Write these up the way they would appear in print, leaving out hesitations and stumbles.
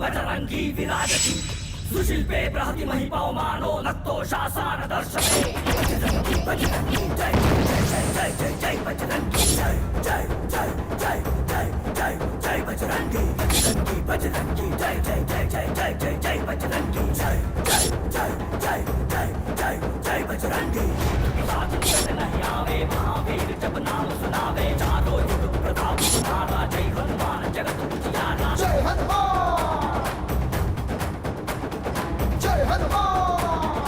बजरंगी विराजति सुशिल्पे बृहति महिपवमानो नक्तो शासन दर्शने बजरंगी जय जय जय जय जय बजरंगी जय जय जय जय जय जय जय बजरंगी बजरंगी जय जय जय जय जय जय जय बजरंगी जय जय जय जय जय जय जय बजरंगी साथ नहीं आवे महावीर जब नाम सुनावे चारों युग प्रताप तुम्हारा जय हनुमान जगत उजियारा जय हनुमान जय हनुमान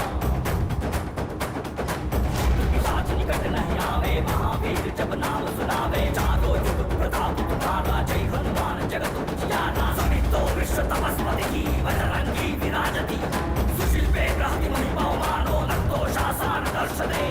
साथ निकट नहीं आवे महावीर जब नाम सुनावे चारों युग प्रताप तुम्हारा जय हनुमान जगत उजियारा समितो विश्व तपस्पति बजरंगी विराजति सुशिल्पे बृहति महिपवमानो नक्तो शासन दर्शने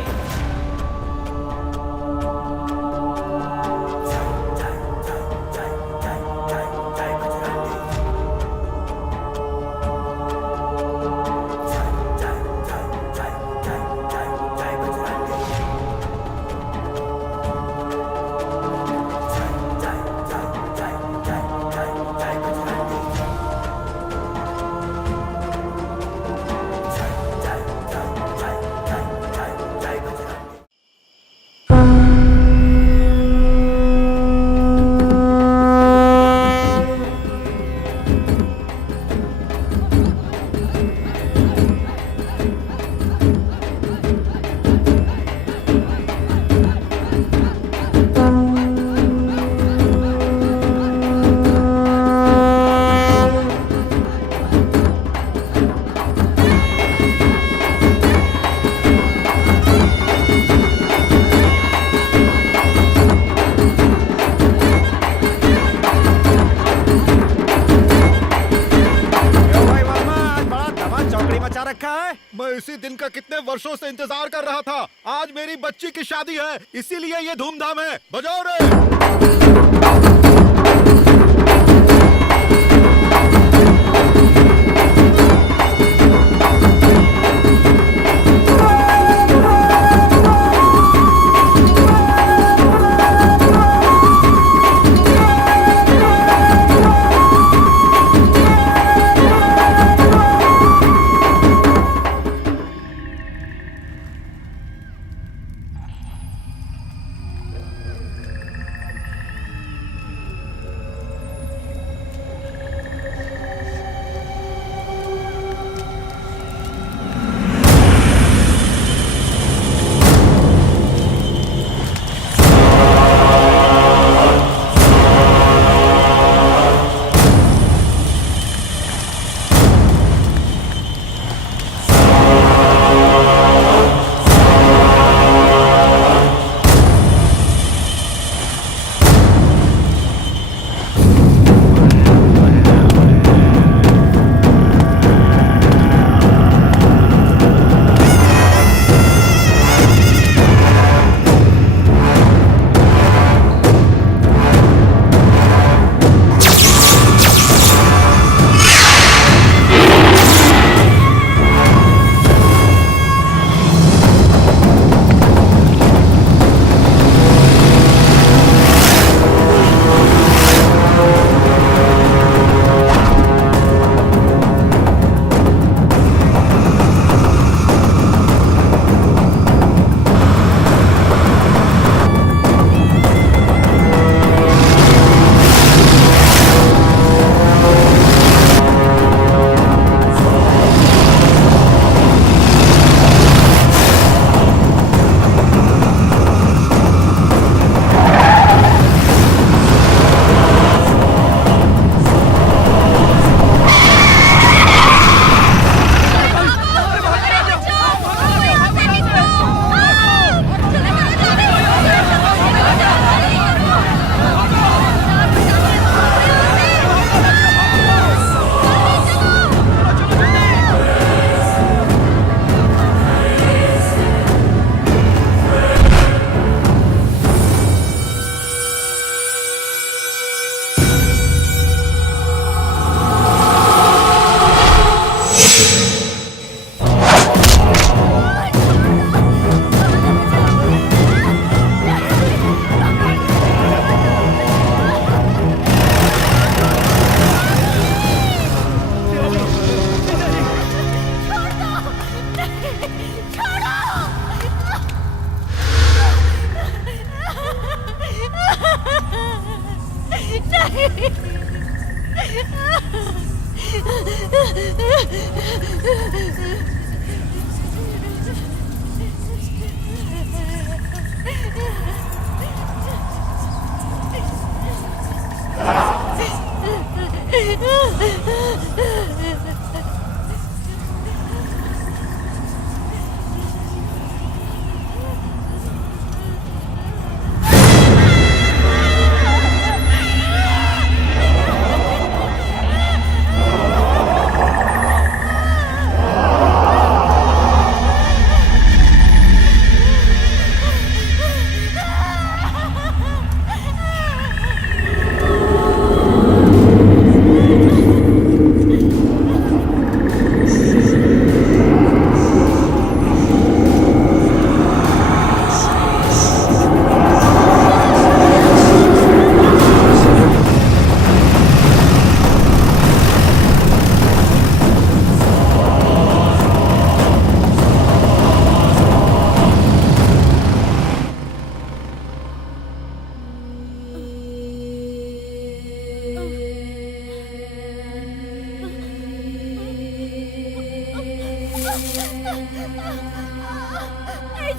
मैं इसी दिन का कितने वर्षों से इंतजार कर रहा था। आज मेरी बच्ची की शादी है, इसीलिए ये धूमधाम है। बजाओ रे।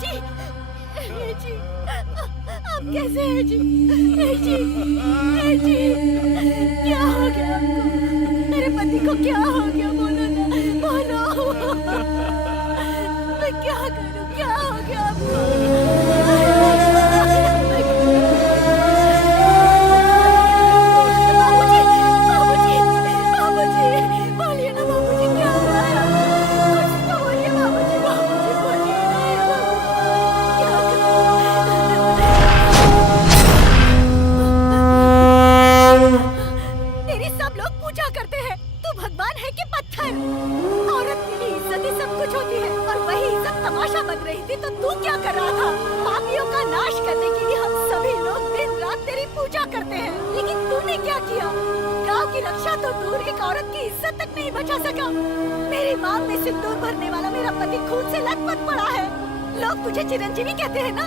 जी, जी, आप कैसे हैं जी? जी, जी, क्या हो गया आपको? मेरे पति को क्या हो गया? बोलो ना, बोलो। मैं क्या करूं? क्या हो गया आपको? बाबूजी, बाबूजी, बाबूजी, बोलिए ना बाबूजी, क्या हुआ है? कुछ तो बोलिए बाबूजी, बाबूजी बोलिए ना, क्या तेरी सब लोग पूजा करते हैं, तू भगवान है कि पत्थर? औरत के लिए इज्जत ही सब कुछ होती है, और वही इज्जत तमाशा बन रही थी तो तू क्या कर रहा था? पापियों का नाश करने के लिए हम सभी लोग दिन रात तेरी पूजा करते हैं, लेकिन तूने क्या किया? गांव की रक्षा तो दूर, एक औरत की इज्जत तक नहीं बचा सका। मेरी मांग में सिंदूर भरने वाला मेरा पति खून से लथपथ पड़ा है। लोग तुझे चिरंजीवी कहते हैं ना,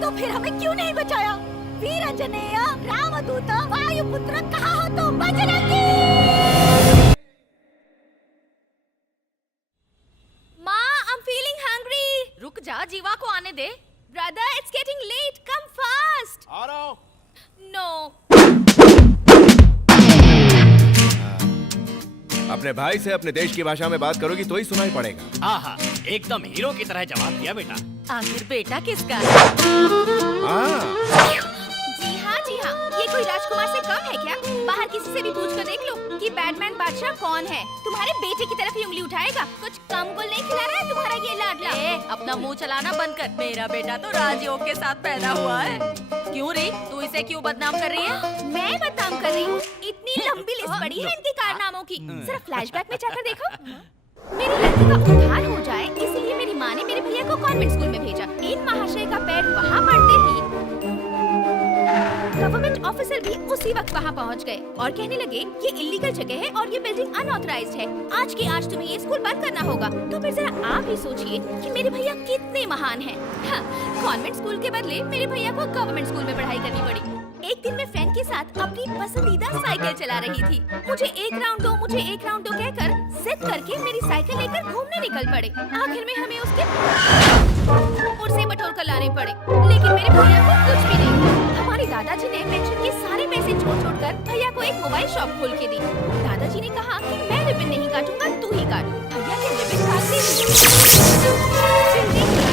तो फिर हमें क्यों नहीं बचाया? वीर अंजनेय, रामदूत, वायुपुत्र, कहाँ हो तुम? बजरंगी! माँ, I'm feeling hungry. रुक जा, जीवा को आने दे. Brother, it's getting late. Come fast. आ रहा हूँ। No. अपने भाई से अपने देश की भाषा में बात करोगी तो ही सुनाई पड़ेगा। आहा, एकदम हीरो की तरह जवाब दिया बेटा। आखिर बेटा किसका है? हाँ, जी हाँ, ये कोई राजकुमार से कम है क्या? बाहर किसी से भी पूछ कर देख लो कि बैटमैन बादशाह कौन है। तुम्हारे बेटे की तरफ ही उंगली उठाएगा। कुछ कम गुल नहीं खिला रहा है तुम्हारा ये लाडला? अपना मुंह चलाना बंद कर। मेरा बेटा तो राजयोग के साथ पैदा हुआ है। क्यों रे, तू इसे क्यों बदनाम कर रही है? मैं बदनाम कर रही हूँ? इतनी लंबी लिस्ट पड़ी है इनके कारनामों की। जरा फ्लैशबैक में जाकर देखो। मेरी लड़की का उद्धार हो जाए, इसलिए मेरी माँ ने मेरे भैया को कॉन्वेंट स्कूल में भेजा। इन महाशय का पैर वहाँ पड़ते ही गवर्नमेंट ऑफिसर भी उसी वक्त वहाँ पहुँच गए और कहने लगे ये इलीगल जगह है और ये बिल्डिंग अनऑथराइज्ड है। आज के आज तुम्हें ये स्कूल बंद करना होगा। तो फिर जरा आप ही सोचिए कि मेरे भैया कितने महान हैं। हाँ, कॉन्वेंट स्कूल के बदले मेरे भैया को गवर्नमेंट स्कूल में पढ़ाई करनी पड़ी। एक दिन मैं फ्रेंड के साथ अपनी पसंदीदा साइकिल चला रही थी। मुझे एक राउंड दो कहकर जिद करके मेरी साइकिल लेकर घूमने निकल पड़े। आखिर में हमें उसके पुरसे बटोर कर लाने पड़े, लेकिन मेरे भैया को कुछ भी नहीं। हमारे दादाजी ने पेंशन के सारे पैसे छोड़ भैया को एक मोबाइल शॉप खोल के दी। दादाजी ने कहा कि मैं रिबन नहीं काटूंगा, तू ही काट। भैया के रिबन काटते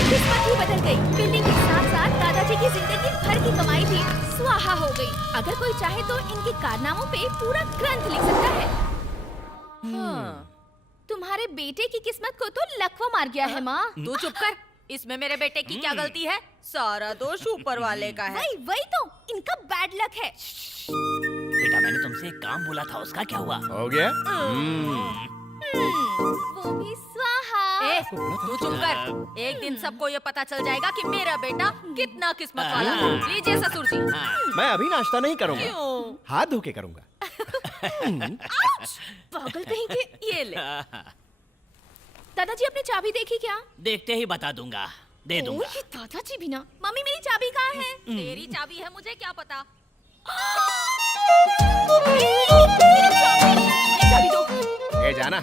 किस्मत ही बदल गई। बिल्डिंग के साथ साथ दादाजी की जिंदगी भर की कमाई भी स्वाहा हो गई। अगर कोई चाहे तो इनके कारनामों पे पूरा ग्रंथ लिख सकता है। तुम्हारे बेटे की किस्मत को तो लकवा मार गया है माँ। तू चुप कर। इसमें मेरे बेटे की क्या गलती है? सारा दोष ऊपर वाले का है। वही तो, इनका बैड लक है। बेटा, मैंने तुमसे एक काम बोला था, उसका क्या हुआ? हो गया? वो भी स्वाहा। तू चुप कर। एक दिन सबको ये पता चल जाएगा कि मेरा बेटा कितना किस्मत वाला है। लीजिए ससुर जी। मैं अभी नाश्ता नहीं करूँगा, क्यों? हाथ धो के करूँगा। पागल कहीं के। ये ले। दादाजी, अपनी चाबी देखी क्या? देखते ही बता दूंगा, दे दूंगा। ये दादाजी भी ना। मम्मी, मेरी चाबी कहाँ है? तेरी चाबी है, मुझे क्या पता। चाबी दो। ए जाना,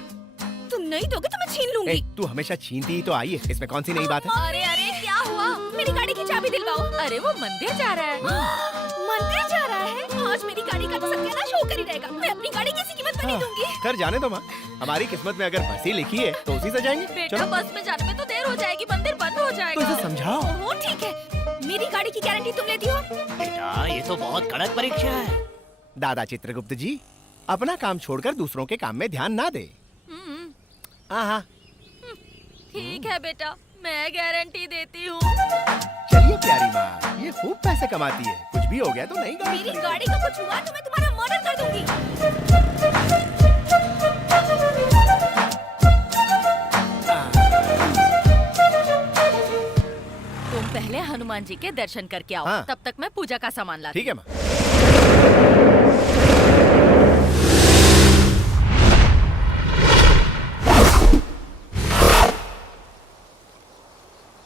तुम नहीं दोगे तो मैं छीन लूंगी। तू हमेशा छीनती ही तो आई है, इसमें कौन सी नई बात है? अरे अरे, क्या हुआ? मेरी गाड़ी की चाबी दिलवाओ। अरे वो मंदिर जा रहा है। मंदिर जा रहा है? आज मेरी गाड़ी का तो सत्यानाश होकर ही रहेगा। मैं अपनी गाड़ी किसी कीमत पर नहीं दूंगी। कर जाने दो माँ, हमारी किस्मत में अगर बस ही लिखी है तो उसी से जाएंगे। बेटा, चलो। बस में जाने में तो देर हो जाएगी, मंदिर बंद हो तो जाएगा। इसे समझाओ। ओह ठीक है, मेरी गाड़ी की गारंटी तुम लेती हो? बेटा, ये तो बहुत कड़क परीक्षा है। दादा चित्रगुप्त जी, अपना काम छोड़कर दूसरों के काम में ध्यान ना दे। हाँ, ठीक है बेटा, मैं गारंटी देती हूँ। चलिए प्यारी माँ, ये खूब पैसे कमाती है। कुछ भी हो गया तो नहीं गाड़ी मेरी गाड़ी को कुछ हुआ तो मैं तुम्हारा मर्डर कर दूंगी। तुम पहले हनुमान जी के दर्शन करके आओ। हाँ। तब तक मैं पूजा का सामान लाती ठीक है माँ।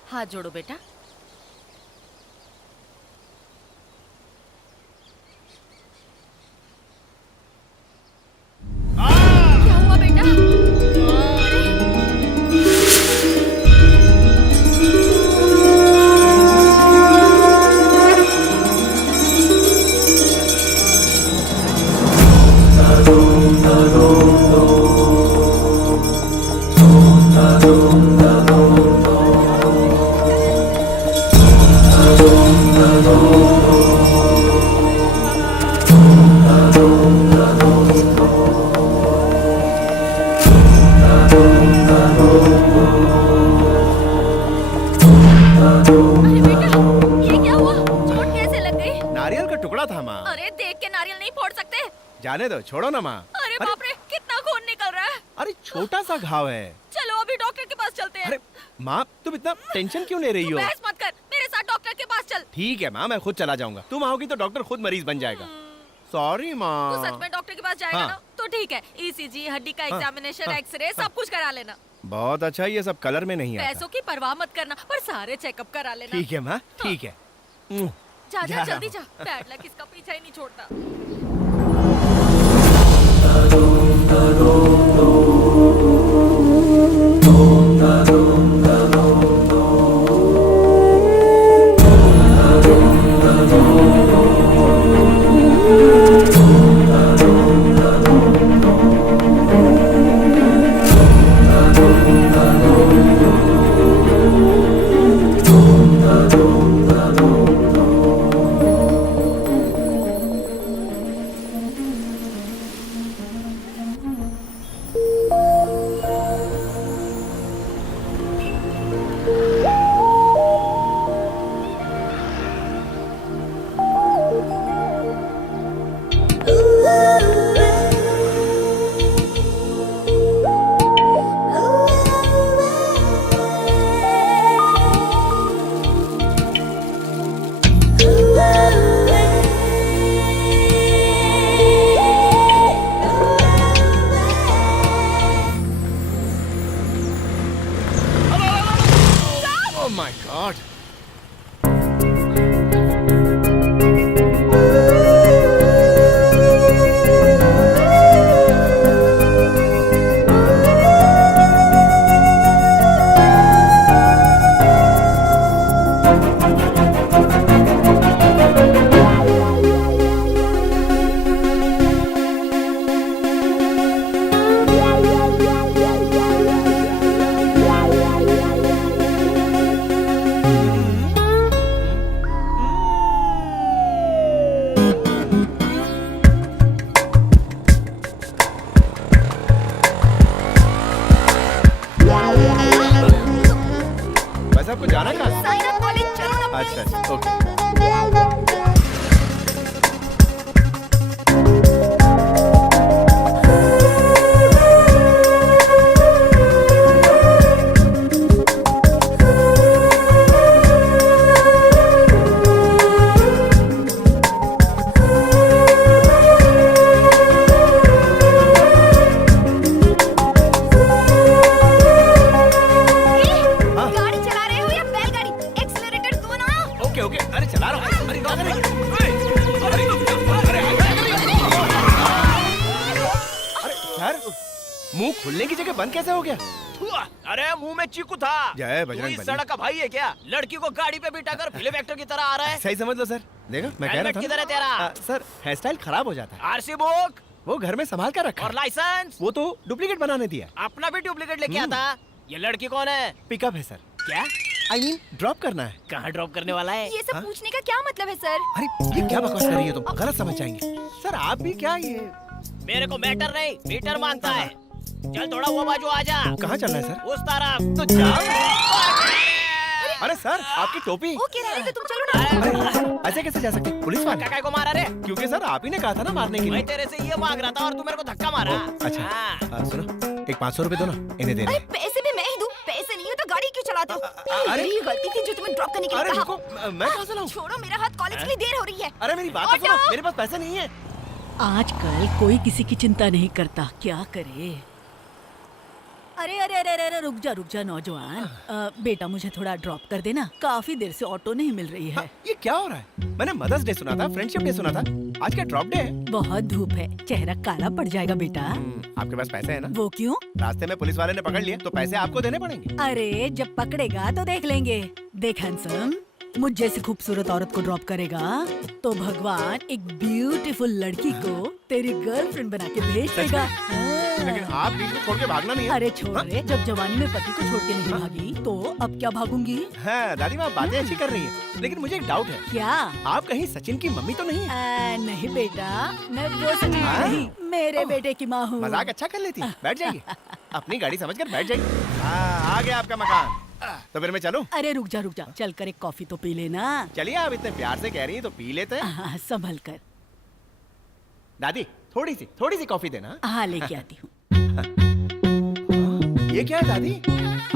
हाथ जोड़ो बेटा। क्या हुआ बेटा? जाने दो, छोड़ो ना माँ। अरे बाप रे, कितना खून निकल रहा है। अरे छोटा सा घाव है। चलो अभी डॉक्टर के पास चलते हैं। अरे माँ, तुम इतना टेंशन क्यों ले रही तू हो? बहस मत कर, मेरे साथ डॉक्टर के पास चल। ठीक है माँ, मैं खुद चला जाऊंगा। तुम आओगी तो डॉक्टर खुद मरीज बन जाएगा। सॉरी माँ। तू सच में डॉक्टर के पास जाएगा हाँ। ना? तो ठीक है, ईसीजी, हड्डी का एग्जामिनेशन, एक्सरे सब कुछ करा लेना। बहुत अच्छा, ये सब कलर में नहीं आता। पैसों की परवाह मत करना, पर सारे चेकअप करा लेना। ठीक है माँ, ठीक है। जा जा जा रहा जल्दी हूँ। जा, बैड लक इसका पीछा ही नहीं छोड़ता। Oh my God! बस आपको जाना कहाँ? साइना कॉलेज चलो ना। अच्छा अच्छा, ओके। हाँ। गाड़ी चला रहे हो या बैलगाड़ी? एक्सीलरेटर दो ना। ओके ओके, अरे चला रहा हूँ। अरे अरे अरे सर, मुंह खुलने की जगह बंद कैसे हो गया? अरे मुंह में चीकू था। जय तू बजरंग इस बली। सड़क का भाई है क्या? लड़की को गाड़ी पे बिठा कर फिल्म एक्टर की तरह आ रहा है। सही समझ लो सर। देखो मैं कह रहा हेलमेट था किधर है ना। तेरा? सर, हेयर स्टाइल खराब हो जाता है। आरसी बुक वो घर में संभाल कर रखा और है। लाइसेंस। वो तो डुप्लीकेट बनाने दिया। अपना भी डुप्लीकेट लेके आता। ये लड़की कौन है? पिकअप है सर। क्या? आई मीन ड्रॉप करना है। कहाँ ड्रॉप करने वाला है? ये सब हाँ? पूछने का क्या मतलब है सर? अरे ये क्या बकवास कर रही हो तुम? गलत समझ जाएंगे। सर आप भी क्या ये? मेरे को मैटर नहीं, मीटर मांगता है। चल थोड़ा वो बाजू आ जा। कहाँ चलना है सर? उस तरफ। तो जाओ। अरे सर, आपकी टोपी। ओके रहने दो, तुम चलो ना। अरे ऐसे कैसे जा सकते? पुलिस वाले? काका को मारा रे? क्योंकि सर आप ही ने कहा था ना मारने के मैं लिए। तेरे से ये मांग रहा था और तू मेरे को धक्का मारा। अच्छा हाँ। सुनो, एक 500 रुपए दो ना, इन्हें दे अरे दे। पैसे भी मैं ही दूं। पैसे नहीं हो तो गाड़ी क्यों चलाते हो? अरे- मेरी गलती थी जो तुम्हें ड्रॉप करने के लिए अरे कहा। रुको, मैं कहाँ से लाऊं? छोड़ो मेरा हाथ, कॉलेज के लिए देर हो रही है। अरे मेरी बात तो सुनो, मेरे पास पैसे नहीं है। आजकल कोई किसी की चिंता नहीं करता, क्या करे। अरे अरे अरे अरे रुक जा नौजवान। बेटा मुझे थोड़ा ड्रॉप कर देना, काफी देर से ऑटो नहीं मिल रही है। हाँ, ये क्या हो रहा है? मैंने मदर्स डे सुना था, फ्रेंडशिप डे सुना था, आज क्या ड्रॉप डे है? बहुत धूप है, चेहरा काला पड़ जाएगा बेटा। आपके पास पैसे है ना? वो क्यों? रास्ते में पुलिस वाले ने पकड़ लिए तो पैसे आपको देने पड़ेंगे। अरे जब पकड़ेगा तो देख लेंगे। देख हैंडसम, मुझ जैसी खूबसूरत औरत को ड्रॉप करेगा तो भगवान एक ब्यूटीफुल लड़की को तेरी गर्लफ्रेंड बना के भेज देगा। लेकिन हाँ। आप बीच में छोड़ के भागना नहीं है। अरे छोड़ रे, जब जवानी में पति को छोड़ के नहीं भागी तो अब क्या भागूंगी? हाँ, दादी माँ बातें अच्छी कर रही हैं, लेकिन मुझे एक डाउट है। क्या? आप कहीं सचिन की मम्मी तो नहीं है? नहीं बेटा, मैं वो सचिन हाँ? नहीं, मेरे बेटे की माँ हूँ। मजाक अच्छा कर लेती है। बैठ जाइए, अपनी गाड़ी समझकर बैठ जाइए। हाँ, आ गया आपका मकान। तो फिर मैं चलूं? अरे रुक जा, चल कर एक कॉफी तो पी लेना। चलिए, आप इतने प्यार से कह रही हैं तो पी लेते हैं। संभल कर। दादी थोड़ी सी कॉफी देना। हाँ लेके आती हूँ। ये क्या है दादी?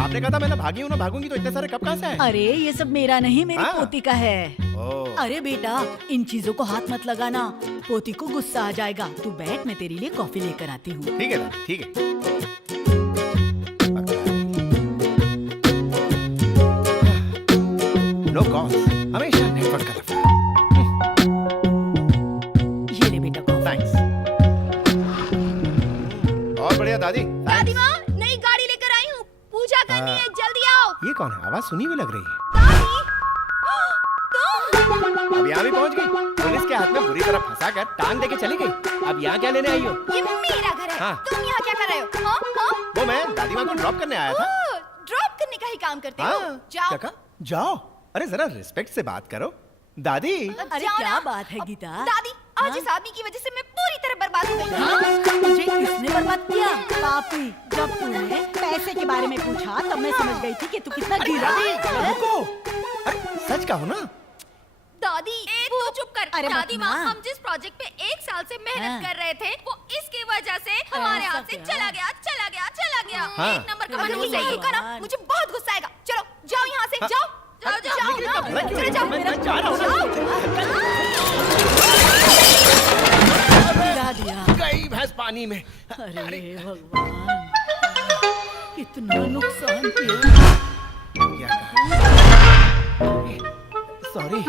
आपने कहा था मैं ना भागी हूँ ना भागूंगी, तो इतने सारे कप कहाँ से आए? अरे ये सब मेरा नहीं, मेरी हाँ। पोती का है। ओह, अरे बेटा, इन चीजों को हाथ मत लगाना, पोती को गुस्सा आ जाएगा। तू बैठ, मैं तेरे लिए कॉफी लेकर आती हूँ। ठीक है दादी, ठीक है। नो कॉल्स, हमेशा नेटवर्क का लफड़ा। ये ले बेटा कॉफी। थैंक्स। बहुत बढ़िया दादी। दादी माँ, नई गाड़ी लेकर आई हूँ, पूजा करनी है, जल्दी आओ। ये कौन है? आवाज सुनी हुई लग रही है। दादी, अब यहाँ भी पहुँच गई। पुलिस के हाथ में बुरी तरह फंसा कर टांग देके चली गई। अब यहाँ क्या लेने आई हो? ये मेरा घर है। हाँ। तुम यहाँ क्या कर रहे हो? हाँ, हाँ? वो मैं दादी माँ को ड्रॉप करने आया था। ओह, ड्रॉप करने का ही काम करते हो? हाँ, जाओ। क्या कहा? जाओ। अरे जरा रिस्पेक्ट से बात करो दादी। अरे जाओ क्या ना। बात है गीता? दादी, आज इस आदमी की वजह से मैं पूरी तरह बर्बाद हो गई। हाँ? मुझे किसने बर्बाद किया? पापी। जब तूने पैसे के बारे में पूछा तब मैं समझ गई थी कि तू कितना गिरा है। रुको, अरे सच कहो ना। दादी, तू चुप कर। अरे दादी मत माँ, ना। हम जिस प्रोजेक्ट पे 1 साल से मेहनत हाँ। कर रहे थे, वो इसकी वजह से हमारे ऐसा हाथ से क्या? चला गया। हाँ। 1 नंबर का अगर मनहूस ये है नहीं ये। रुका ना, मुझे बहुत गुस्सा आएगा। चलो, जाओ यहाँ से, जाओ। जाओ लेकिन ना। इतना बुरा क्यों चलो, है? जाओ। मैं जा रहा हूँ गिरा दिया। ना। गई भैंस पानी में। अरे भगवान, कितना नुकसान किया। क्या कहा? सॉरी।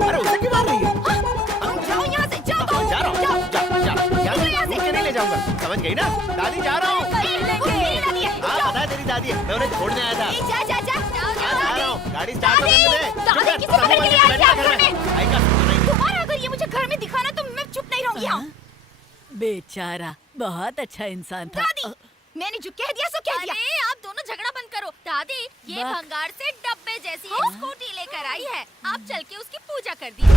अरे उसे क्यों मार रही है? जाओ यहाँ से, जाओ। जा रहा हूँ। जा रुक के नहीं ले जाऊंगा। समझ गई ना? दादी जा रहा हूँ। हाँ पता है तेरी दादी है, मैं उन्हें छोड़ने आया था। हाँ, जा रहा हूँ। गाड़ी स्टार्ट करने दे। दादी, चुप कर, किसी को सामने घर के लिए बैठ जा आया घर में। घर में। आएगा, नहीं। तुम्हारा अगर ये मुझे घर में दिखा ना, तो मैं चुप नहीं रहूंगी यहाँ। बेचारा, बहुत अच्छा इंसान था। दादी, मैंने जो कह दिया सो कह दिया। अरे आप दोनों झगड़ा बंद करो। दादी, ये बक। भंगार से डब्बे जैसी एक स्कूटी लेकर आई है। आप चल के उसकी पूजा कर दीजिए।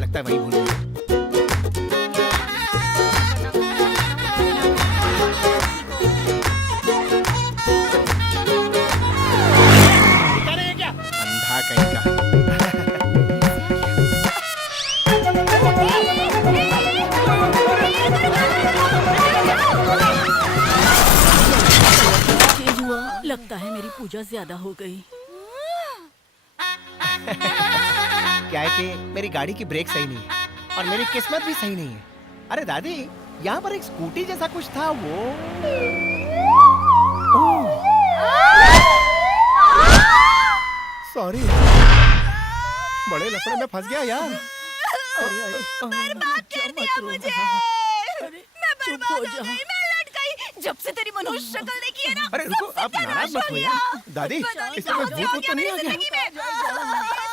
लगता है वही भूल गई। दिखा नहीं है क्या? अंधा कहीं का। चेंज हुआ, लगता है मेरी पूजा ज्यादा हो गई। क्या है कि मेरी गाड़ी की ब्रेक सही नहीं है और मेरी किस्मत भी सही नहीं है। अरे दादी, यहाँ पर एक स्कूटी जैसा कुछ था, वो सॉरी, बड़े लफड़े में फंस गया यार। बर्बाद कर दिया मुझे। मैं चुप बर्बाद हो हो जा। गई, मैं लट गई। जब से तेरी मनोज शक्ल देखी है ना, अरे रुको, सबसे आप प्यार नाराज मत हो हो गया। यार। दादी, पता नहीं इसमें कोई क्या भूत हो वूत तो नहीं आ मेरी गया? जिंदगी में।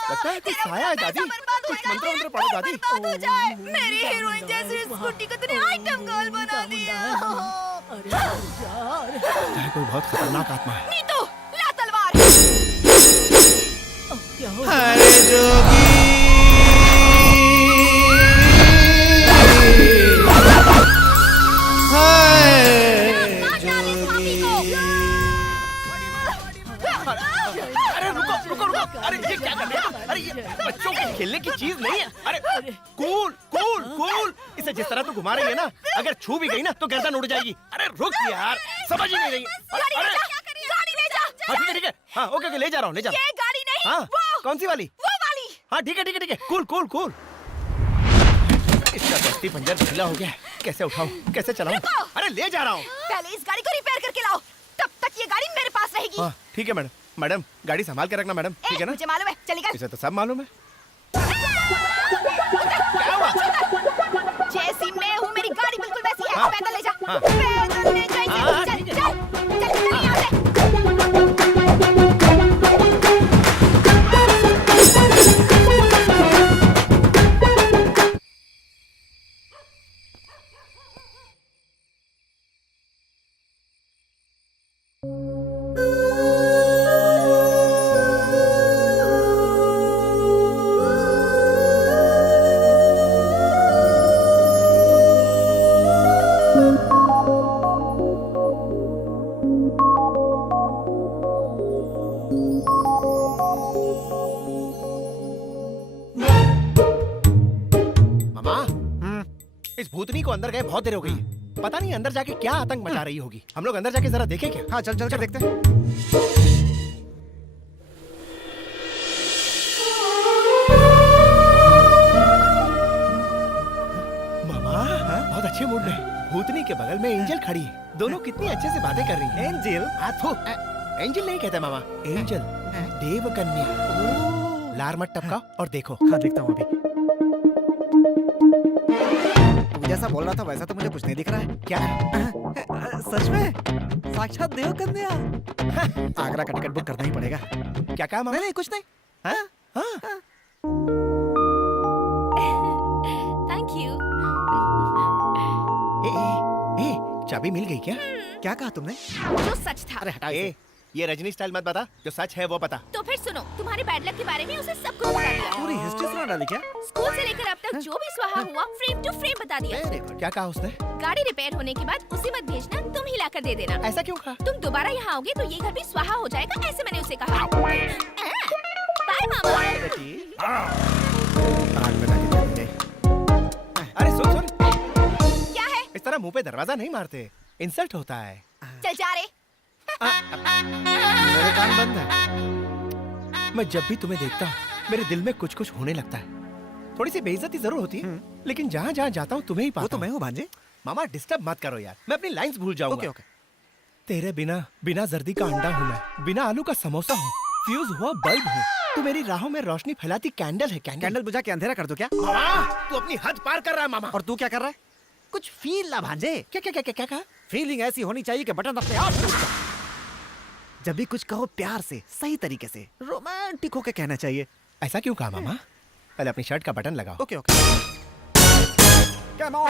लगता है कुछ आया है दादी। कुछ मंत्र वंत्र पढ़ो दादी। बर्बाद हो जाए। मेरी हीरोइन जैसी स्कूटी को तूने आइटम गर्ल बना दिया। अरे यार, चाहे कोई बहुत खतरनाक आत्मा है। नीतू, ला तलवार। अब क्या हो गया? अरे जोगी अरे रुको रुको रुको, अरे ये क्या कर रहे हो? अरे ये बच्चों के खेलने की चीज नहीं है। अरे कूल कूल कूल, इसे जिस तरह तू घुमा रही है ना, अगर छू भी गई ना तो गर्दन उड़ जाएगी। अरे रुक यार, समझ ही नहीं रही। गाड़ी ले जा, गाड़ी ले जा। हाँ ठीक है ठीक है, हाँ ओके ओके, ले जा रहा हूँ ले जा रहा ये गाड़ी नहीं, हूँ। हाँ वो कौन सी वाली? वाली। हाँ ठीक है ठीक है ठीक है, कूल कूल कूल। इसका दस्ती पंजर ढीला हो गया, कैसे उठाऊं कैसे चलाऊं? अरे ले जा रहा हूँ। पहले इस गाड़ी को रिपेयर करके लाओ, तब तक ये गाड़ी मेरे पास रहेगी। हाँ ठीक है मैडम, मैडम गाड़ी संभाल के रखना मैडम, ठीक है ना? मुझे मालूम है, चली गई। इसे तो सब मालूम है। क्या हुआ? जैसी मैं हूँ, मेरी गाड़ी बिल्कुल वैसी है। हाँ। पैदल ले जा, हाँ। पैदल ले जा इसे। हाँ, चल ठीक है। चल चल चल यहाँ से। मामा इस भूतनी को अंदर गए बहुत देर हो गई है। पता नहीं अंदर जाके क्या आतंक मचा रही होगी। हम लोग अंदर जाके जरा देखें क्या? हाँ चल चल कर देखते हैं। मामा बहुत अच्छे मूड में। भूतनी के बगल में एंजल खड़ी है। दोनों कितनी अच्छे से बातें कर रही हैं। एंजल? एंजल नहीं कहते मामा, एंजल देव कन्या। लार मत टपका और देखो। हाँ देखता हूँ अभी। तू जैसा बोल रहा था वैसा तो मुझे कुछ नहीं दिख रहा है। क्या? सच में साक्षात देव कन्या। आगरा का टिकट बुक करना ही पड़ेगा। क्या कहा मामा? नहीं कुछ नहीं। हाँ? हाँ? Thank you. ए, चाबी मिल गई क्या? क्या कहा तुमने? जो सच था। अरे हटा ए, इसे। ये रजनी स्टाइल मत बता, जो सच है वो बता। तो फिर सुनो, तुम्हारे बैड लक के बारे में उसे सब कुछ बता दिया। पूरी हिस्ट्री सुना डाली क्या? स्कूल से लेकर अब तक जो भी स्वाहा हुआ फ्रेम टू फ्रेम बता दिया। क्या कहा उसने? गाड़ी रिपेयर होने के बाद उसे मत भेजना, तुम ही लाकर दे देना। ऐसा क्यों कहा? तुम दोबारा यहाँ आओगे तो ये घर भी स्वाहा हो जाएगा, ऐसे मैंने उसे कहा। बाय मामा। आग बता के चली गई। अरे सुन। क्या है? इस तरह मुंह पे दरवाजा नहीं मारते, इंसल्ट होता है। चल जा रे। मेरे कान बंद है। मैं जब भी तुम्हें देखता हूँ मेरे दिल में कुछ कुछ होने लगता है। थोड़ी सी बेइज्जती जरूर होती है, लेकिन जहाँ जहाँ जाता हूँ तुम्हें ही वो पाता तो मैं हूँ। हूँ भांजे। मामा डिस्टर्ब मत करो यार, मैं अपनी लाइंस भूल जाऊंगा। Okay okay. तेरे बिना जर्दी का अंडा हूँ मैं, बिना आलू का समोसा हूँ, फ्यूज हुआ बल्ब हूँ। तू मेरी राहों में रोशनी फैलाती कैंडल है। कैंडल बुझा के अंधेरा कर दो क्या? मामा तू अपनी हद पार कर रहा है मामा। और तू क्या कर रहा है? कुछ फील ला भांजे। क्या क्या क्या क्या क्या कहा? फीलिंग ऐसी होनी चाहिए कि बटन अपने आप टूट जाए। जब भी कुछ कहो प्यार से, सही तरीके से, रोमांटिक होके कहना चाहिए। ऐसा क्यों कहा मामा? पहले अपनी शर्ट का बटन लगाओ। Okay okay. Come on!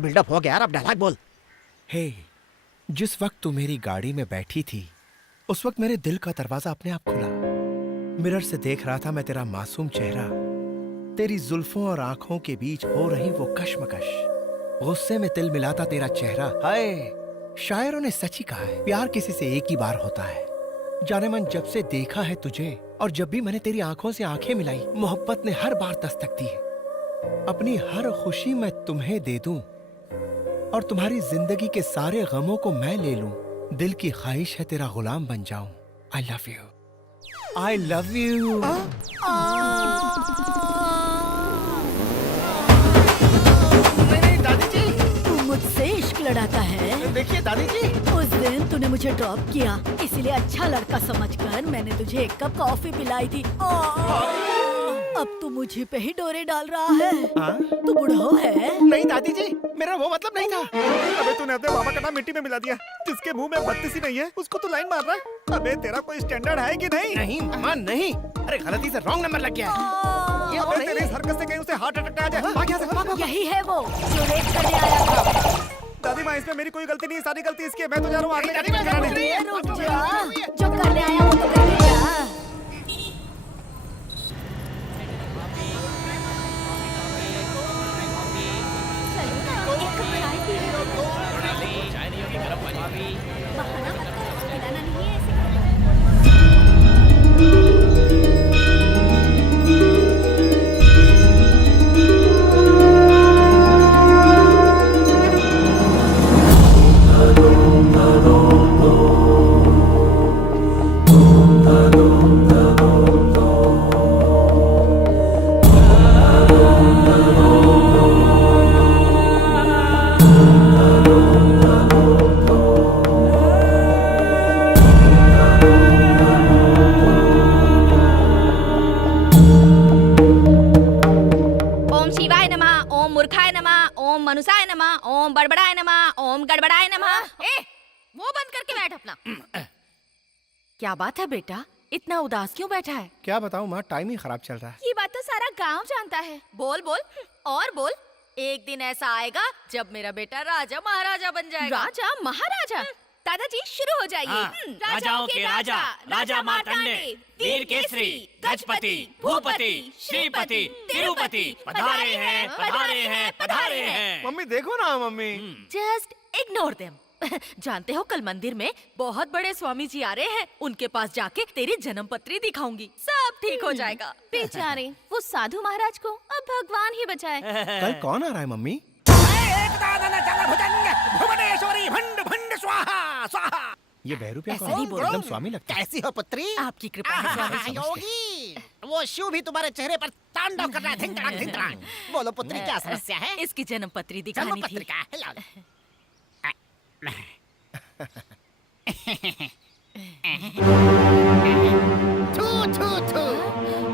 Build up हो गया यार, अब डायलॉग बोल। हे, जिस वक्त तू मेरी गाड़ी में बैठी थी उस वक्त मेरे दिल का दरवाजा अपने आप खुला। मिरर से देख रहा था मैं तेरा मासूम चेहरा, तेरी जुल्फों और आंखों के बीच हो रही वो कश्मकश। गुस्से में तिल मिलाता तेरा चेहरा। हाय, शायरों ने सच ही कहा है, प्यार किसी से एक ही बार होता है। जाने मन जब से देखा है तुझे और जब भी मैंने तेरी आंखों से आंखें मिलाई, मोहब्बत ने हर बार दस्तक दी है। अपनी हर खुशी मैं तुम्हें दे दूं और तुम्हारी जिंदगी के सारे गमों को मैं ले लूं। दिल की ख्वाहिश है तेरा गुलाम बन जाऊं। I love you, I love you. नहीं दादी जी, तू मुझसे इश्क लड़ाता है। देखिए दादी जी, उस दिन तूने मुझे ड्रॉप किया, इसीलिए अच्छा लड़का समझकर मैंने तुझे एक कप कॉफी पिलाई थी। अब तू मुझे पे ही डोरे डाल रहा है। तू बुढ़ऊ है। नहीं दादी जी, मेरा वो मतलब नहीं था। अबे तूने अपने बाबा का नाम मिट्टी में मिला दिया। जिसके मुंह में बत्तीस ही नहीं है उसको तू लाइन मार रहा है। अबे तेरा कोई स्टैंडर्ड है कि नहीं? नहीं मामा नहीं, अरे गलती से रॉन्ग नंबर लग गया। ये वो अबे नहीं तेरी इस हरकत से कहीं उसे हार्ट अटैक आ जाए। भाग यहाँ से, भाग, भाग। यही है वो जो रेप करने आया था। दादी माँ, इसमें मेरी कोई गलती नहीं, सारी गलती इसकी है। मैं तो जा रहा हूँ आगे दादी माँ, कराने। ये रुक जा, जो करने आया वो तो करके जा। बहाना मत कर, खिलाना नहीं है ऐसे। ओम शिवाय नमः, ओम मूर्खाय नमः, ओम मनुषाय नमः, ओम बड़बड़ाय नमः, ओम गड़बड़ाय नमः। ए, वो बंद करके बैठ अपना। क्या बात है बेटा, इतना उदास क्यों बैठा है? क्या बताऊं माँ, टाइम ही खराब चल रहा है। ये बात तो सारा गांव जानता है। बोल बोल और बोल। एक दिन ऐसा आएगा जब मेरा बेटा राजा महाराजा बन जाएगा। राजा महाराजा? दादाजी शुरू हो जाइए। राजाओं के राजा, राजा मार्तंडे, वीर केसरी, गजपति, भूपति, श्रीपति, तिरुपति, पधारे हैं, पधारे हैं, पधारे हैं। मम्मी देखो ना मम्मी। Just ignore them. जानते हो कल मंदिर में बहुत बड़े स्वामी जी आ रहे हैं, उनके पास जाके तेरी जन्म पत्री दिखाऊंगी, सब ठीक हो जाएगा। बेचारे वो साधु महाराज को अब भगवान ही बचाए। कल कौन आ रहा है मम्मी? ये बहरू प्या ऐसा नहीं बोलो। एकदम स्वामी लगता है। कैसी हो पुत्री? आपकी कृपा है स्वामी समझते। योगी, वो शिव भी तुम्हारे चेहरे पर तांडव कर रहा है। धिंग तड़ांग, धिंग तड़ांग। बोलो पुत्री, क्या समस्या है? इसकी जन्म पत्री दिखानी जन्म थी। पत्रिका लाओ। थू थू थू,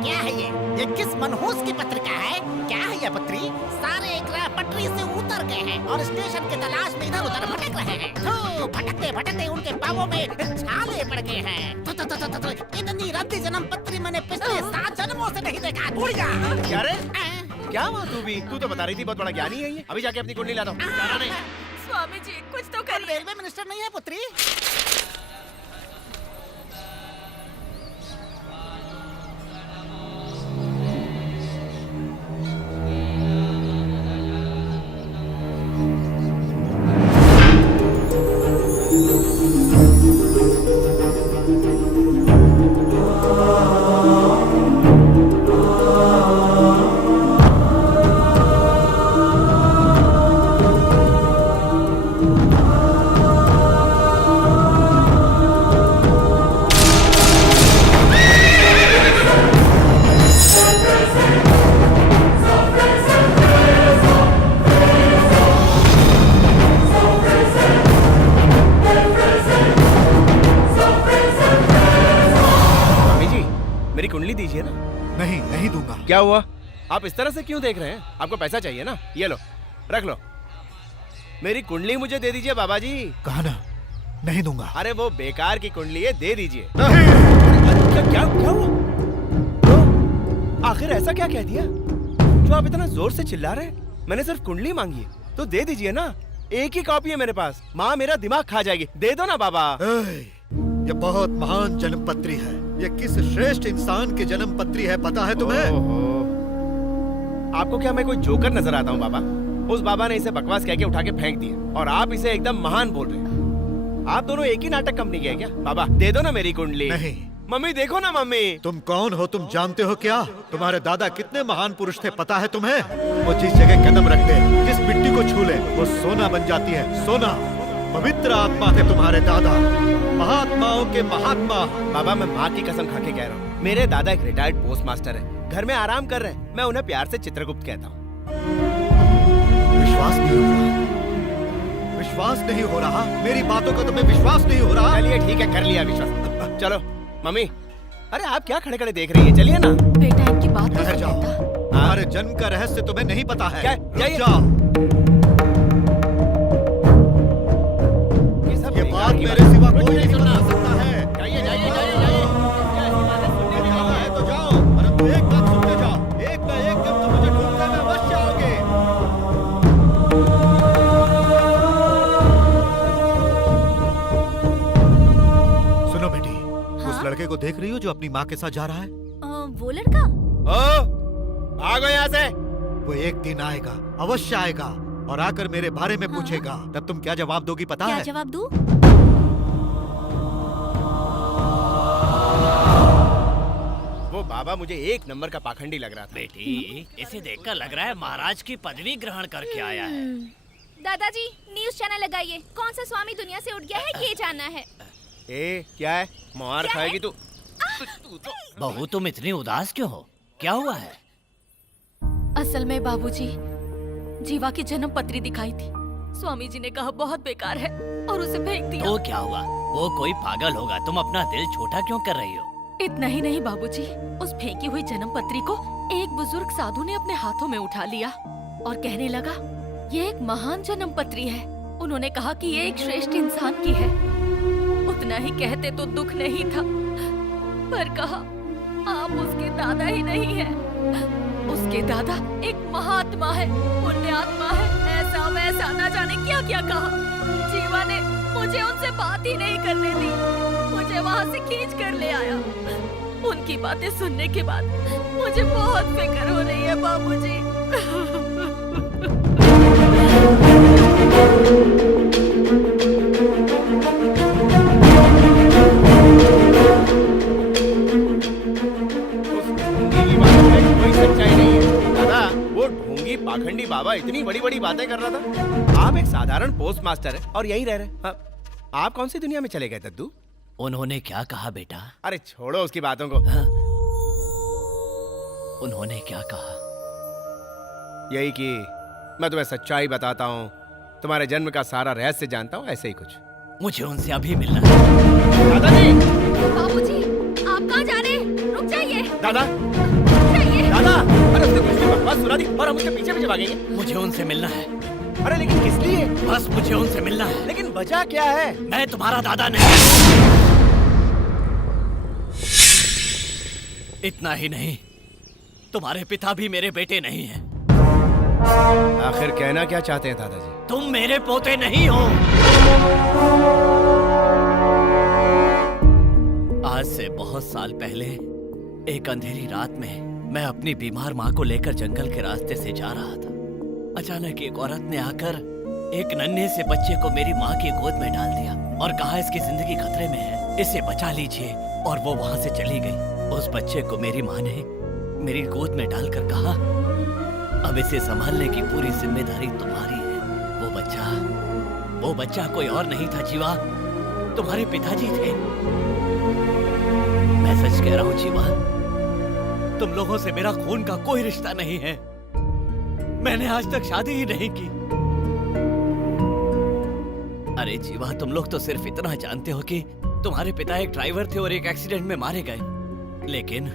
क्या है ये किस मनहूस की पत्रिका है? क्या है ये पत्री? सारे ग्रह पटरी से उतर गए हैं और स्टेशन की तलाश में इधर उधर भटक रहे हैं। थू, भटकते भटकते उनके पावों में छाले पड़ गए हैं। थू, थू, थू, थू, थू, थू, इतनी रद्दी जन्म पत्री मैंने पिछले 7 जन्मों से नहीं देखा। उड़ जा। क्या रे? क्या हुआ तू भी? तू तो बता रही थी बहुत बड़ा ज्ञानी है ये। अभी जाके अपनी कुंडली लाता हूँ। जाना नहीं। स्वामी जी कुछ तो करिए। रेलवे मिनिस्टर नहीं है पुत्री? मेरी कुंडली दीजिए ना। नहीं, नहीं दूंगा। क्या हुआ? आप इस तरह से क्यों देख रहे हैं? आपको पैसा चाहिए ना? ये लो, रख लो। मेरी कुंडली मुझे दे दीजिए बाबा जी। कहा ना, नहीं दूंगा। अरे वो बेकार की कुंडली है, दे दीजिए। नहीं। क्या हुआ? तो आखिर ऐसा क्या कह दिया जो आप इतना जोर से चिल्ला रहे हैं? मैंने सिर्फ कुंडली मांगी है, तो दे दीजिए ना। एक ही कॉपी है मेरे पास। माँ मेरा दिमाग खा जाएगी। दे दो ना बाबा। ये बहुत महान जन्म पत्री है। ये किस श्रेष्ठ इंसान की जन्म पत्री है पता है तुम्हें? आपको क्या मैं कोई जोकर नजर आता हूँ बाबा? उस बाबा ने इसे बकवास कह के उठा के फेंक दिया और आप इसे एकदम महान बोल रहे हैं। आप दोनों एक ही नाटक कंपनी के हैं क्या? बाबा दे दो ना मेरी कुंडली। नहीं। मम्मी देखो ना मम्मी। तुम कौन हो? तुम जानते हो क्या तुम्हारे दादा कितने महान पुरुष थे पता है तुम्हें? वो जिस जगह कदम रखते, जिस मिट्टी को छू ले, वो सोना बन जाती है। सोना। पवित्र आत्मा थे तुम्हारे दादा, महात्माओं के महात्मा। बाबा मैं माँ की कसम खा के कह रहा हूँ, मेरे दादा एक रिटायर्ड पोस्ट मास्टर है, घर में आराम कर रहे हैं। मैं उन्हें प्यार से चित्रगुप्त कहता हूँ। विश्वास नहीं हो रहा? विश्वास नहीं हो रहा? मेरी बातों का तुम्हें विश्वास नहीं हो रहा? चलिए ठीक है, कर लिया विश्वास। चलो मम्मी। अरे आप क्या खड़े खड़े देख रही है? चलिए ना। बेटा इनकी बात नहीं ठहर जाओ। सुनता। हमारे जन्म का रहस्य तुम्हें नहीं पता है। क्या? रुक जाओ। ये बात मेरे सिवा कोई नहीं समझ सकता है। जाइए जाइए जाइए जाइए। सुनने जाना है तो जाओ, परंतु एक बात सुनते जाओ। एक न एक दिन तुम मुझे ढूंढने में अवश्य आओगे। सुनो बेटी, उस लड़के को देख रही हो जो अपनी माँ के साथ जा रहा है? वो लड़का? ओ, भागो यहाँ से। वो एक दिन आएगा, अवश्य आएगा और आकर मेरे बारे में पूछेगा। तब तुम क्या जवाब दोगी पता क्या है? जवाब दूं? वो बाबा मुझे एक नंबर का पाखंडी लग रहा था। बेटी इसे देखकर लग रहा है महाराज की पदवी ग्रहण करके आया है। दादाजी न्यूज़ चैनल लगाइए, कौन सा स्वामी दुनिया से उठ गया है ये जानना है। ए क्या है? मार क्या खाएगी है? तू। तू तो बहू तुम इतनी उदास क्यों हो? क्या हुआ है? असल में बाबूजी, जीवा की जन्म पत्री दिखाई थी। स्वामी जी ने कहा बहुत बेकार है और उसे फेंक दिया। तो क्या हुआ? वो कोई पागल होगा, तुम अपना दिल छोटा क्यों कर रही हो? इतना ही नहीं बाबूजी, उस फेंकी हुई जन्म पत्री को एक बुजुर्ग साधु ने अपने हाथों में उठा लिया और कहने लगा ये एक महान जन्म पत्री है। उन्होंने कहा कि ये एक श्रेष्ठ इंसान की है। उतना ही कहते तो दुख नहीं था, पर कहा आप उसके दादा ही नहीं हैं। उसके दादा एक महात्मा है, पुण्यात्मा है, ऐसा वैसा न जाने क्या क्या कहा। जीवा ने मुझे उनसे बात ही नहीं करने दी, मुझे वहाँ से खींच कर ले आया। उनकी बातें सुनने के बाद मुझे बहुत फिक्र हो रही है बाबूजी। पाखंडी बाबा इतनी बड़ी बड़ी बातें कर रहा था। आप एक साधारण पोस्ट मास्टर है और यहीं रह रहे। हाँ, आप कौन सी दुनिया में चले गए दद्दू? उन्होंने क्या कहा बेटा? अरे छोड़ो उसकी बातों को। हाँ? उन्होंने क्या कहा? यही कि मैं तुम्हें सच्चाई बताता हूँ, तुम्हारे जन्म का सारा रहस्य जानता हूँ, ऐसे ही कुछ। मुझे उनसे अभी मिलना है। दादाजी! बाबूजी, आप कहाँ जा रहे हैं? रुक जाइए। दादा! रुक जाइए। दादा! अरे उसने कुछ भी बकवास सुना दी और हम उसके पीछे पीछे भागेंगे। मुझे उनसे मिलना है। अरे लेकिन किस लिए? बस मुझे उनसे मिलना है। लेकिन वजह क्या है? मैं तुम्हारा दादा नहीं। इतना ही नहीं, तुम्हारे पिता भी मेरे बेटे नहीं हैं। आखिर कहना क्या चाहते हैं दादाजी? तुम मेरे पोते नहीं हो। आज से बहुत साल पहले एक अंधेरी रात में मैं अपनी बीमार माँ को लेकर जंगल के रास्ते से जा रहा था। अचानक एक औरत ने आकर एक नन्हे से बच्चे को मेरी माँ की गोद में डाल दिया और कहा इसकी जिंदगी खतरे में है, इसे बचा लीजिए। और वो वहाँ से चली गई। उस बच्चे को मेरी माँ ने मेरी गोद में डालकर कहा, अब इसे संभालने की पूरी जिम्मेदारी तुम्हारी है। वो बच्चा कोई और नहीं था जीवा, तुम्हारे पिताजी थे। मैं सच कह रहा हूँ जीवा, तुम लोगों से मेरा खून का कोई रिश्ता नहीं है। मैंने आज तक शादी ही नहीं की। अरे जीवा, तुम लोग तो सिर्फ इतना जानते हो कि तुम्हारे पिता एक ड्राइवर थे और एक एक्सीडेंट में मारे गए। लेकिन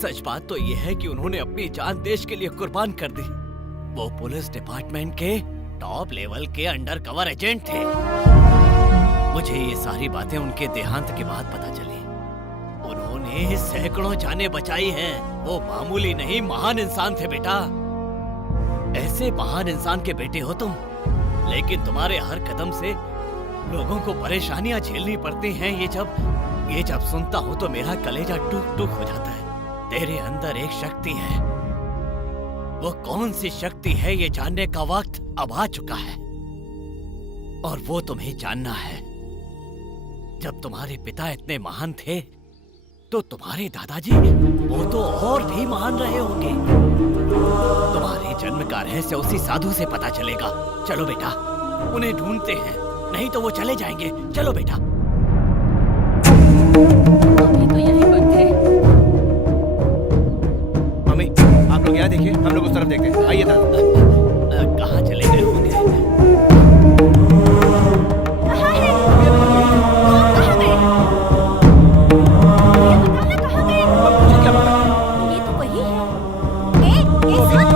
सच बात तो यह है कि उन्होंने अपनी जान देश के लिए कुर्बान कर दी। वो पुलिस डिपार्टमेंट के टॉप लेवल के अंडर कवर एजेंट थे। मुझे ये सारी बातें उनके देहांत के बाद पता चली। उन्होंने सैकड़ों जानें बचाई हैं। वो मामूली नहीं, महान इंसान थे बेटा। ऐसे महान इंसान के बेटे हो तुम, लेकिन तुम्हारे हर कदम से लोगों को परेशानियां झेलनी पड़ती हैं। ये जब सुनता हूँ तो मेरा कलेजा टूक टूक हो जाता है। तेरे अंदर एक शक्ति है। वो कौन सी शक्ति है ये जानने का वक्त अब आ चुका है, और वो तुम्हें जानना है। जब तुम्हारे पिता इतने महान थे तो तुम्हारे दादाजी वो तो और भी महान रहे होंगे। तुम्हारे जन्म का रहस्य उसी साधु से पता चलेगा। चलो बेटा, उन्हें ढूंढते हैं, नहीं तो वो चले जाएंगे। चलो बेटा। अभी तो यहीं पर थे। मम्मी, आप लोग यहाँ देखिए, हम लोग उस तरफ देखते हैं। आइए दादा। कहाँ चले गए होंगे? कहाँ है? कहाँ गए? कहाँ गए? मुझे क्या पता? ये तो वही है। ए सुन!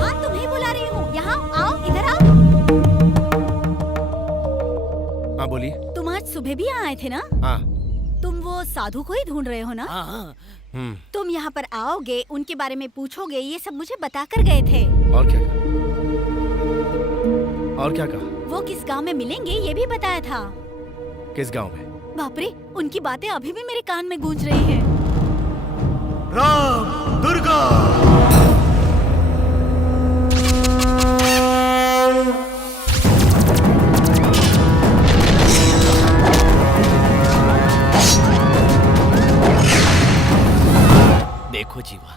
हाँ, तुम्हें बुला रही हूँ। यहाँ आओ, इधर आओ। हाँ बोलिए। तुम आज सुबह भी यहाँ आए थे ना? हाँ। तुम वो साधु को ही ढूंढ रहे हो ना? हाँ। तुम यहाँ पर आओगे, उनके बारे में पूछोगे, ये सब मुझे बता कर गए थे। और क्या कहा? और क्या कहा? वो किस गांव में मिलेंगे ये भी बताया था। किस गांव में? बाप रे, उनकी बातें अभी भी मेरे कान में गूंज रही हैं। राम, दुर्गा। देखो जीवा,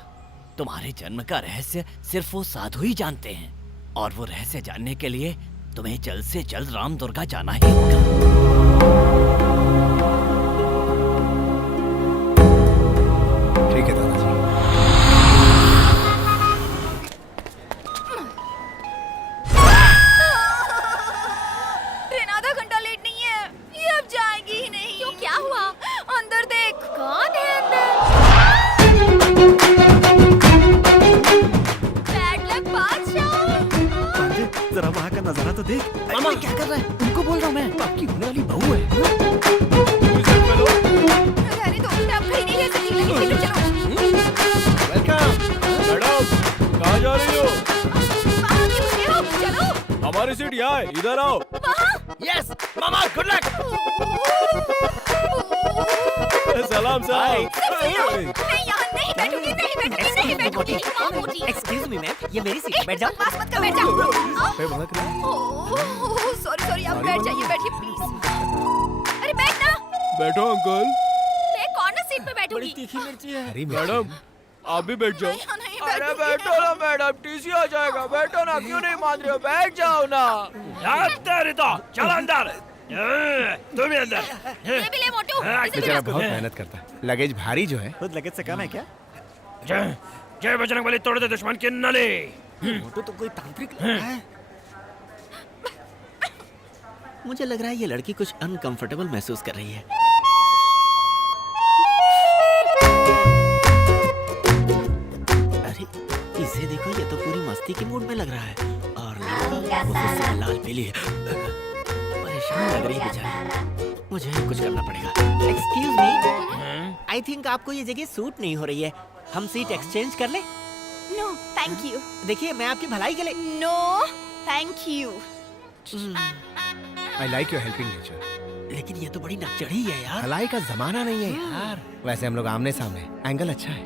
तुम्हारे जन्म का रहस्य सिर्फ वो साधु ही जानते हैं, और वो रहस्य जानने के लिए तुम्हें जल्द से जल्द राम दुर्गा जाना ही होगा। ठीक है दादाजी। ट्रेन आधा घंटा लेट नहीं है, ये अब जाएगी ही नहीं। क्यों, क्या हुआ? अंदर देख। कौन है अंदर? बैड लक बादशाह। जरा वहाँ का नजारा तो देख। मामा क्या कर रहा है? उनको बोल रहा हूँ मैं, आपकी होने वाली बहू है। अरे तो अब खड़ी नहीं रह सकती, लेकिन चलो। वेलकम। मैडम, कहाँ जा रही हो? वहाँ की मुझे हो, चलो। हमारी सीट यहाँ है, इधर आओ। यस मामा, गुड लक। सलाम साहब। मैं यहाँ नहीं बैठूंगी, नहीं बैठूंगी, नहीं बैठूंगी। एक्सक्यूज मी मैम, ये मेरी सीट, बैठ जाओ। पास मत कर, बैठ जाओ। सॉरी, आप बैठ जाइए, बैठिए प्लीज। अरे बैठ ना। बैठो अंकल। मैं कॉर्नर सीट पे बैठूंगी। तीखी मिर्ची है। अरे मैडम, आप भी बैठ जाओ। नहीं, अरे बैठो ना मैडम, टीसी आ जाएगा। बैठो ना, क्यों नहीं मान रहे हो? बैठ जाओ ना। चल अंदर, तुम भी अंदर। ये भी ले मोटू, इसे भी बेचारा रख। बहुत मेहनत करता है। लगेज भारी जो है। खुद लगेज से कम है क्या? जय बजरंगबली, तोड़ दे दुश्मन की नली। मोटू तो कोई तांत्रिक लग रहा है। मुझे लग रहा है ये लड़की कुछ अनकंफर्टेबल महसूस कर रही है। अरे इसे देखो, ये तो पूरी मस्ती के मूड में लग रहा है। और लड़की ऑफिस से लाल पीली है। परेशान लग रही है बेचारी। मुझे कुछ करना पड़ेगा। एक्सक्यूज मी, आई थिंक आपको ये जगह सूट नहीं हो रही है। हम सीट एक्सचेंज कर ले? No thank you. देखिए, मैं आपकी भलाई के लिए। No thank you. I like your helping nature. लेकिन ये तो बड़ी नकचढ़ी है यार। भलाई का जमाना नहीं है यार। वैसे हम लोग आमने सामने, एंगल अच्छा है।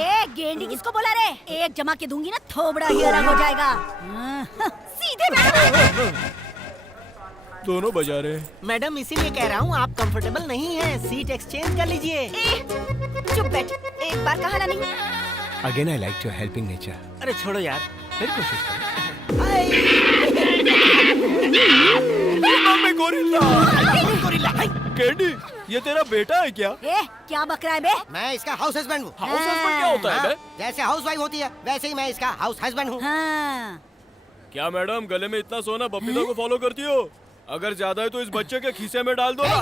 ए गेंडी किसको बोला रे? एक जमा के दूंगी ना, थोबड़ा ही अलग हो जाएगा। सीधे बैठ। दोनों बजा रहे हैं। मैडम, इसीलिए कह रहा हूँ, आप कंफर्टेबल नहीं हैं। सीट एक्सचेंज कर लीजिए। चुप बैठ, एक बार कहा ना नहीं। Again I like your helping nature. अरे छोड़ो यार। फिर कोशिश करो। कैंडी, ये तेरा बेटा है क्या? ए क्या बक रहा है बे? मैं इसका हाउस हस्बैंड हूँ। हाउस हस्बैंड क्या होता है बे? जैसे हाउस वाइफ होती है, वैसे ही मैं इसका हाउस हस्बैंड हूँ। हाँ। क्या मैडम, गले में इतना सोना बबीता को फॉलो करती हो? अगर ज्यादा है तो इस बच्चे के खीसे में डाल दो ना।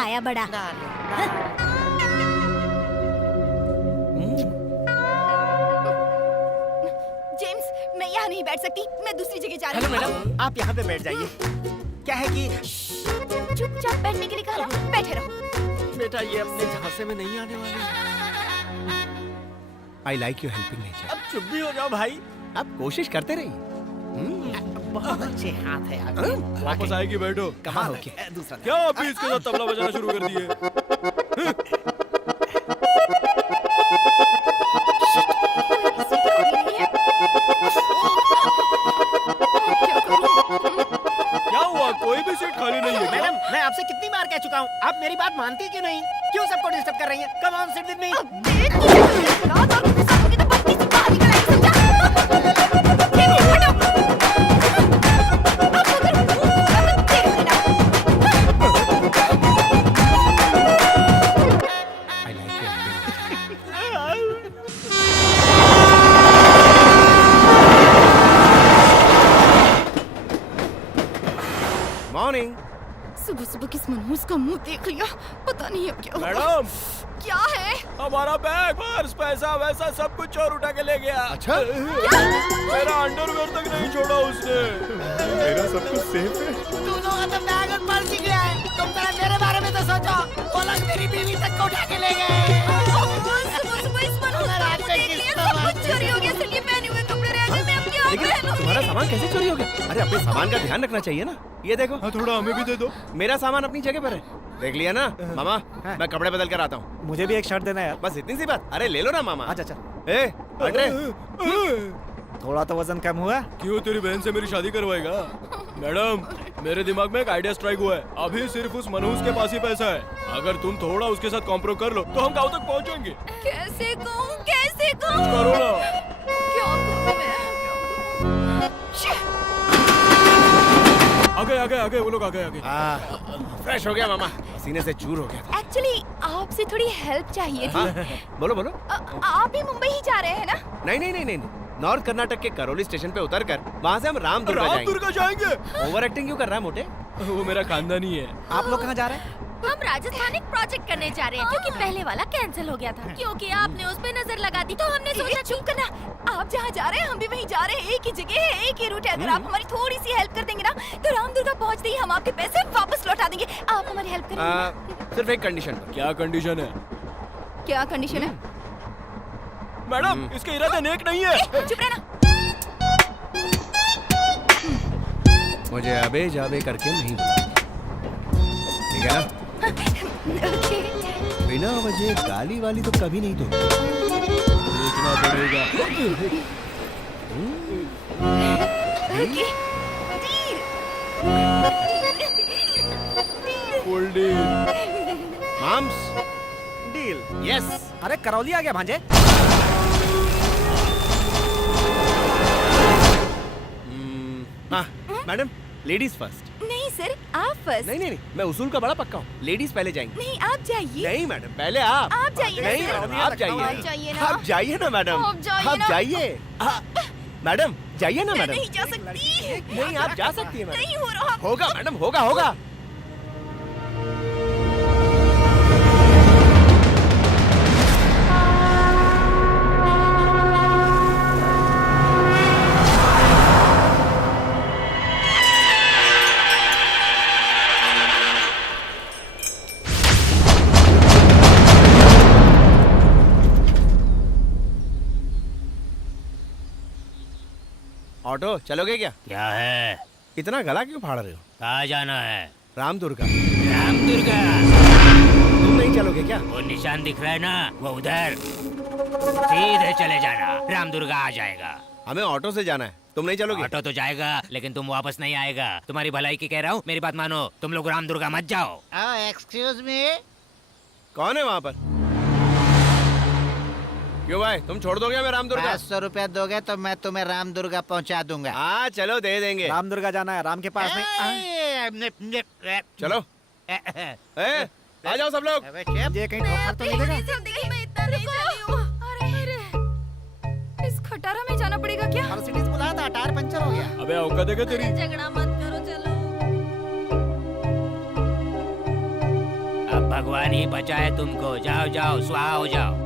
आया बड़ा। जेम्स, मैं यहाँ नहीं बैठ सकती। मैं दूसरी जगह जा रही हेलो हूँ। मैडम, आप यहाँ पे बैठ जाइए। क्या है कि चुपचाप बैठने के लिए कहा ना, बैठे रहो। बेटा, ये अपने झांसे में नहीं आने वाली। आई लाइक योर हेल्पिंग नेचर। अब चुप भी हो जाओ भाई। आप कोशिश करते रहिए। बहुत अच्छे हाथ है यार। वापस आएगी, बैठो। कहाँ हो क्या? दूसरा क्या आप भी इसके साथ तबला बजाना शुरू कर दिए? क्या हुआ? कोई भी सीट खाली नहीं है क्या? मैडम, मैं आपसे कितनी बार कह चुका हूँ, आप मेरी बात मानती क्यों नहीं? क्यों सबको डिस्टर्ब कर रही हैं? Come on, sit with me. I like your helping nature. Morning. सुबह सुबह किस मनहूस का मुंह देख लिया। पता नहीं अब क्या होगा। मैडम, क्या है? हमारा बैग, पर्स, पैसा वैसा सब कुछ चोर उठा के ले गया। अच्छा? मेरा अंडरवेयर तक नहीं छोड़ा उसने। मेरा सब कुछ सेफ है। दोनों का तो बैग और पर्स ही गया है। तुम जरा मेरे बारे में तो सोचो। वो लोग मेरी बीवी तक को उठा के ले गए। सुबह सुबह इस मनहूस का मुंह देख लिया। सब कुछ चोरी हो गया। चलिए पहने हुए कपड़े रह गए। मैं अब क्या लेकिन पहनूं? तुम्हारा सामान कैसे चोरी हो गया? अरे अपने सामान का ध्यान रखना चाहिए ना। ये देखो। हाँ, थोड़ा हमें भी दे दो। मेरा सामान अपनी जगह पर है। देख लिया ना मामा? मैं कपड़े बदल कर आता हूँ। मुझे भी एक शर्ट देना यार। बस इतनी सी बात। अरे ले लो ना मामा। अच्छा अच्छा। ए, हट रे। थोड़ा तो वजन कम हुआ। क्यों, तेरी बहन से मेरी शादी करवाएगा? मैडम, मेरे दिमाग में एक आइडिया स्ट्राइक हुआ है। अभी सिर्फ उस मनहूस के पास ही पैसा है। अगर तुम थोड़ा उसके साथ कॉम्प्रो कर लो तो हम गाँव तक पहुँचेंगे। कैसे कहूँ? कैसे कहूँ? करो ना। क्या करूँ मैं? आ गए वो लोग, आ गए। फ्रेश हो गया मामा। सीने से चूर हो गया था। एक्चुअली आपसे थोड़ी हेल्प चाहिए थी। हाँ, बोलो बोलो। आप भी मुंबई ही जा रहे हैं ना? नहीं। नॉर्थ कर्नाटक के करौली स्टेशन पे उतरकर वहाँ से हम रामदुर्गा जाएंगे। ओवर एक्टिंग क्यों कर रहा है मोटे? वो मेरा खानदानी है। आप लोग कहाँ जा रहे हैं? हम राजस्थान एक प्रोजेक्ट करने जा रहे हैं क्योंकि पहले वाला कैंसिल हो गया था। क्योंकि आपने उस पे नजर लगा दी तो हमने सोचा चुप करना। आप जहाँ जा रहे हैं हम भी वहीं जा रहे हैं। एक ही जगह है, एक ही रूट है। अगर आप हमारी थोड़ी सी हेल्प कर देंगे ना तो रामदुर्गा पहुँचते ही हम आपके पैसे वापस लौटा देंगे। आप हमारी हेल्प करेंगे? सिर्फ एक कंडीशन पर। क्या कंडीशन है? क्या कंडीशन है? मैडम, इसके इरादे नेक नहीं है। चुप रहना। मुझे अबे जाबे करके नहीं बुलाना। ठीक है ना? बिना वजह गाली वाली तो कभी नहीं दूंगा। देखना पड़ेगा। Full deal. Mums, deal. Yes. अरे करौली आ गया भांजे। हाँ मैडम, लेडीज फर्स्ट। नहीं सर, आप फर्स्ट। नहीं नहीं नहीं, मैं उसूल का बड़ा पक्का हूँ, लेडीज पहले जाएंगी। नहीं, आप जाइए। नहीं मैडम, पहले आप। आप जाइए ना नहीं सर। मैडम, आप आप जाइए। जाइए ना। आप जाइए ना मैडम। आप जाइए आप ना। जाइए। मैडम जाइए ना मैडम। नहीं जा सकती। नहीं, आप जा सकती है मैडम। नहीं हो रहा। होगा मैडम, होगा होगा। ऑटो चलोगे क्या? क्या है? इतना गला क्यों फाड़ रहे हो? कहाँ जाना है? रामदुर्गा। रामदुर्गा? तुम नहीं चलोगे क्या? वो निशान दिख रहा है ना, वो उधर। सीधे चले जाना, रामदुर्गा आ जाएगा। हमें ऑटो से जाना है, तुम नहीं चलोगे? ऑटो तो जाएगा, लेकिन तुम वापस नहीं आएगा। तुम्हारी भलाई की कह रहा हूँ, मेरी बात मानो। तुम लोग रामदुर्गा मत जाओ। Excuse me. कौन है वहाँ पर? क्यों भाई, तुम छोड़ दोगे हमें रामदुर्गा? 500 रुपया दोगे तो मैं तुम्हें रामदुर्गा पहुंचा दूंगा। हाँ चलो, दे देंगे। रामदुर्गा जाना है, राम के पास नहीं। चलो आ जाओ सब लोग। ये कहीं ठोकर तो नहीं देगा? जिंदगी में इतना नहीं चली हूँ। अरे इस खटारा में जाना पड़ेगा क्या? मर्सिडीज बुलाया था, टायर पंचर हो गया। अबे औकात है क्या तेरी? झगड़ा मत करो, चलो। अब भगवान ही बचाए तुमको। जाओ जाओ, स्वाहा हो जाओ।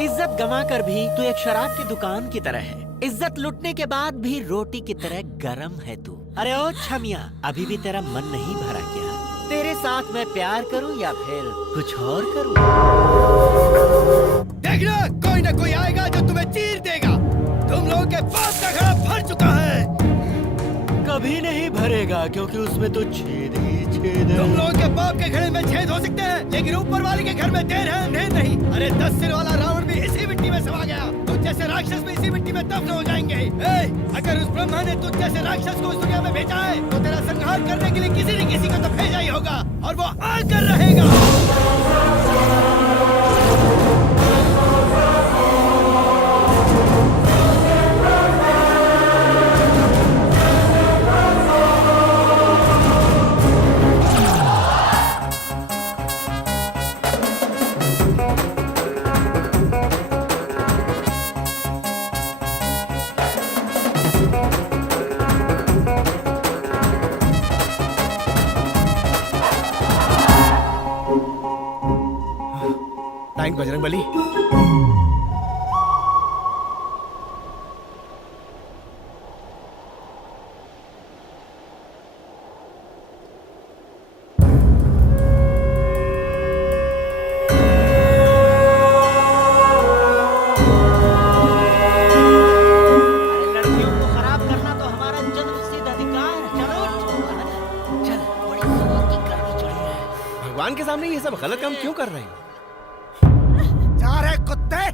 इज्जत गंवा कर भी तू एक शराब की दुकान की तरह है। इज्जत लुटने के बाद भी रोटी की तरह गरम है तू। अरे ओ छमिया, अभी भी तेरा मन नहीं भरा क्या? तेरे साथ मैं प्यार करूं या फिर कुछ और करूं? देखना, कोई ना कोई आएगा जो तुम्हें चीर देगा। तुम लोगों के बाप का घड़ा भर चुका है। कभी नहीं भरेगा, क्योंकि उसमें तो छेद ही छेद है। तुम लोगों के बाप के घड़े में छेद हो सकते हैं, लेकिन ऊपर वाले के घर में देर है अंधेर नहीं। अरे 10 सिर वाला रावण भी इसी मिट्टी में समा गया। तुझ जैसे राक्षस भी इसी मिट्टी में दफन हो जाएंगे। अगर उस ब्रह्मा ने तुझ जैसे राक्षस को इस दुनिया में भेजा है, तो तेरा संहार करने के लिए किसी न किसी को तो भेजा ही होगा, और वो आकर रहेगा। थैंक बजरंग बली। लड़कियों को खराब करना तो हमारा जन्मसिद्ध अधिकार है। चलो चल, बड़ी जोर की गर्मी चढ़ी है। भगवान के सामने ये सब गलत काम क्यों कर रहे हैं? जा रहे कुत्ते।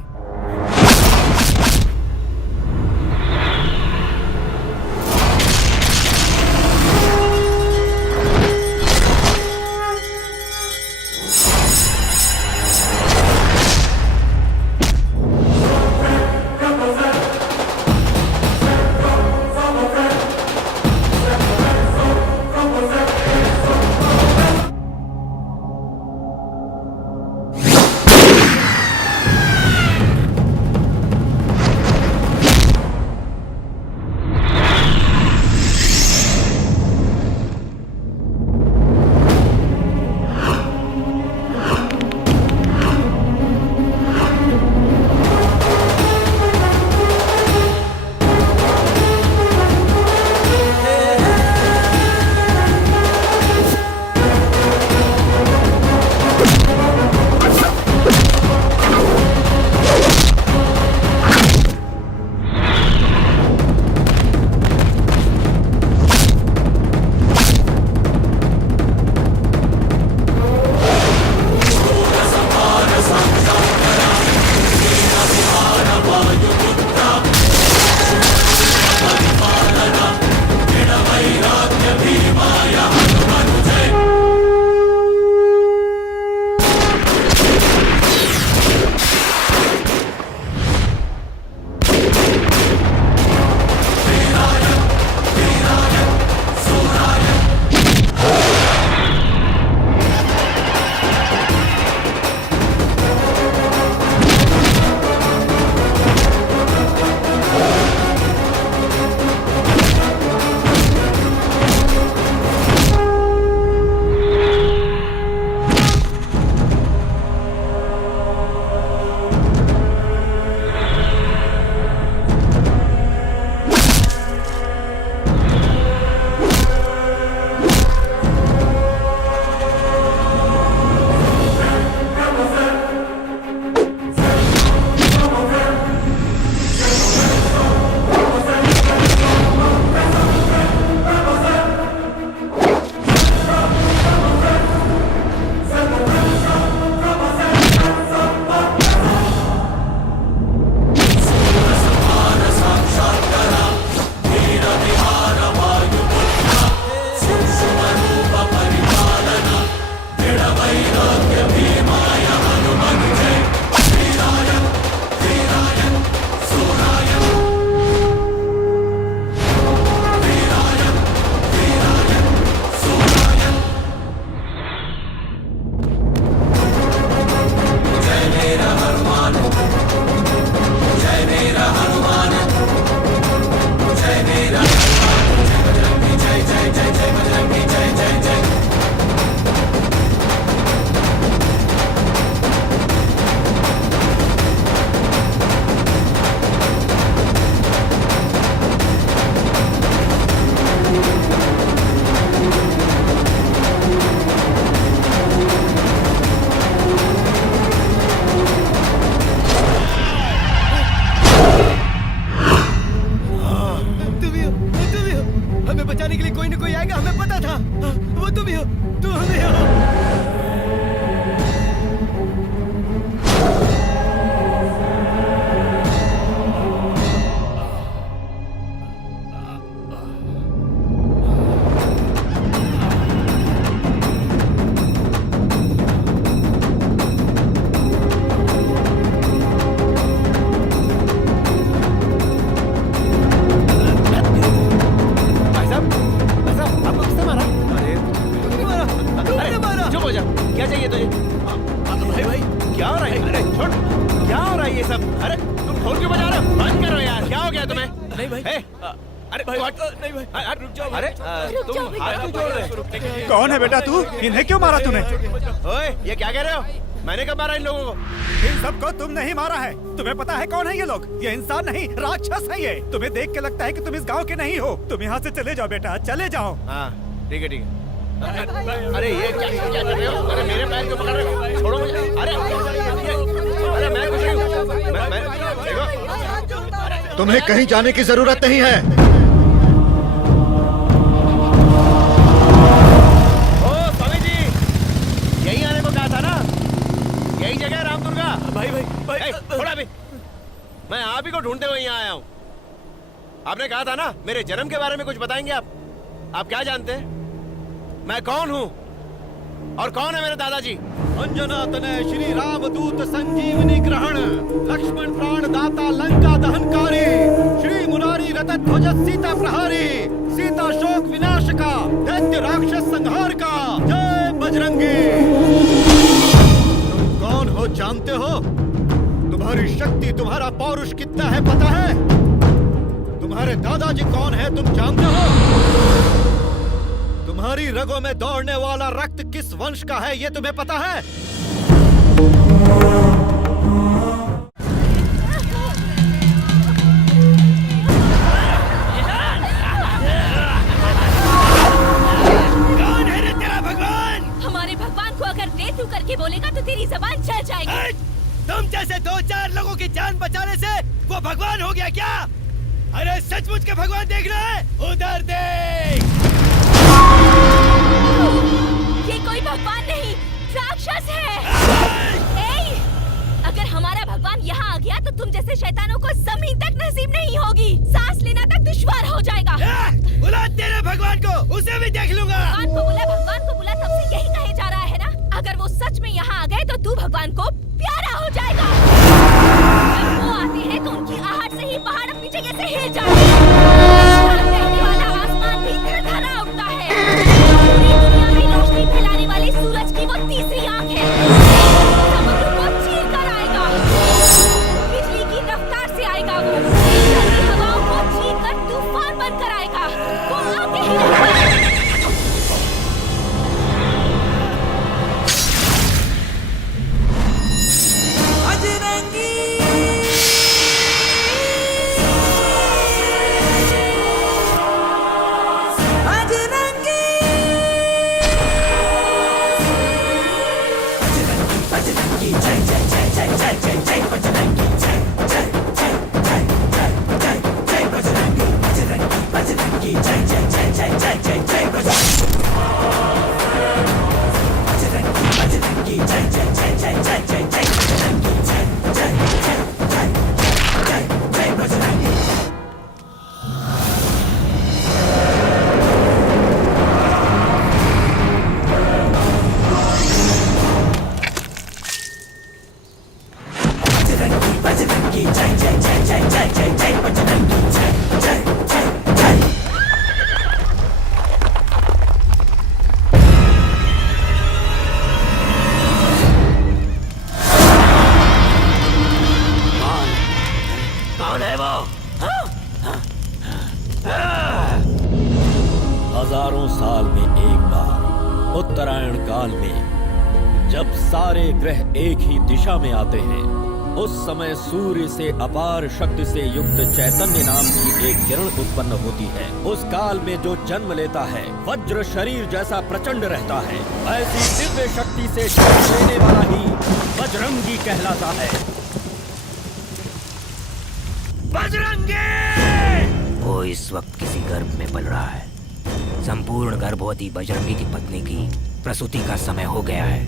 ये सब? अरे तुम ढोल क्यों बजा रहे हो? बंद करो यार, क्या हो गया तुम्हें? नहीं भाई। अरे भाई, what? नहीं भाई, रुक जाओ। अरे रुक जाओ तुम हाथ क्यों जोड़ रहे हो? कौन है बेटा तू? इन्हें क्यों मारा तूने? ओए ये क्या कह रहे हो? मैंने कब मारा इन लोगों को? इन सबको तुम नहीं मारा है। तुम्हें पता है कौन है ये लोग? ये इंसान नहीं, राक्षस है ये। तुम्हें देख के लगता है कि तुम इस गांव के नहीं हो। तुम यहाँ से चले जाओ बेटा, चले जाओ। हाँ ठीक है ठीक है। अरे ये क्या कर रहे हो? अरे मेरे पैर क्यों पकड़ रहे हो? छोड़ो मुझे। अरे मैं कुछ नहीं हूँ। मैं देखो। तुम्हें कहीं जाने की जरूरत नहीं है। ओ स्वामी जी, यही आने को कहा था ना? यही जगह है रामदुर्गा। भाई थोड़ा भी, मैं आप ही को ढूंढते हुए यहाँ आया हूँ। आपने कहा था ना मेरे जन्म के बारे में कुछ बताएंगे आप क्या जानते हैं? मैं कौन हूँ और कौन है मेरे दादाजी? अंजना तनय श्री राम दूत संजीवनी ग्रहण, लक्ष्मण प्राण दाता लंका दहनकारी, श्री मुरारी रतन ध्वज सीता प्रहारी, सीता शोक विनाश का, दैत्य राक्षस संहार का। जय बजरंगी। तुम कौन हो जानते हो? तुम्हारी शक्ति, तुम्हारा पौरुष कितना है पता है? तुम्हारे दादाजी कौन है तुम जानते हो? तुम्हारी रगों में दौड़ने वाला रक्त किस वंश का है ये तुम्हें पता है? कौन है रे तेरा भगवान? हमारे भगवान को अगर दे तू करके बोलेगा तो तेरी जबान चल जाएगी। तुम जैसे 2-4 लोगों की जान बचाने से वो भगवान हो गया क्या? अरे सचमुच के भगवान देख रहा है? उधर देख। ये कोई भगवान नहीं, राक्षस है। ए, अगर हमारा भगवान यहाँ आ गया तो तुम जैसे शैतानों को जमीन तक नसीब नहीं होगी। सांस लेना तक दुश्वार हो जाएगा। बुला तेरे भगवान को, उसे भी देख लूंगा। भगवान को बुला तब से यही कहे जा रहा है ना? अगर वो सच में यहाँ आ गए तो तू भगवान को प्यारा हो जाएगा। जब वो आते हैं तो उनकी आहट से ही पहाड़ अपनी जगह से हिल जाते हैं। रहने वाला आसमान भी थरथरा उठता है। पूरी दुनिया में रोशनी फैलाने वाले सूरज की वो तीसरी आंख है। समुद्र को चीर कर आएगा। बिजली की रफ्तार से आएगा वो। ठंडी हवाओं को चीर कर तूफान बनकर आएगा। वो आगे ही रहेगा। हजारों साल में एक बार उत्तरायण काल में जब सारे ग्रह एक ही दिशा में आते हैं, उस समय सूर्य से अपार शक्ति से युक्त चैतन्य नाम की एक किरण उत्पन्न होती है। उस काल में जो जन्म लेता है वज्र शरीर जैसा प्रचंड रहता है। ऐसी दिव्य शक्ति से जन्म लेने वाला ही बजरंगी कहलाता है। बजरंगी! वो इस वक्त किसी गर्भ में पल रहा है। संपूर्ण गर्भवती बजरंगी की पत्नी की प्रसूति का समय हो गया है।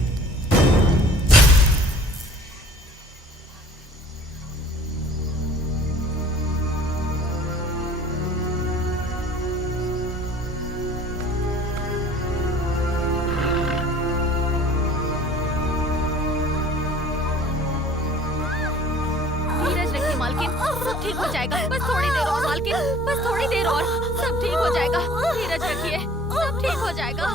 धीरज रखिए मालकिन, सब ठीक हो जाएगा। बस थोड़ी देर और मालकिन, बस थोड़ी देर और, सब ठीक हो जाएगा। धीरज रखिए, सब ठीक हो जाएगा।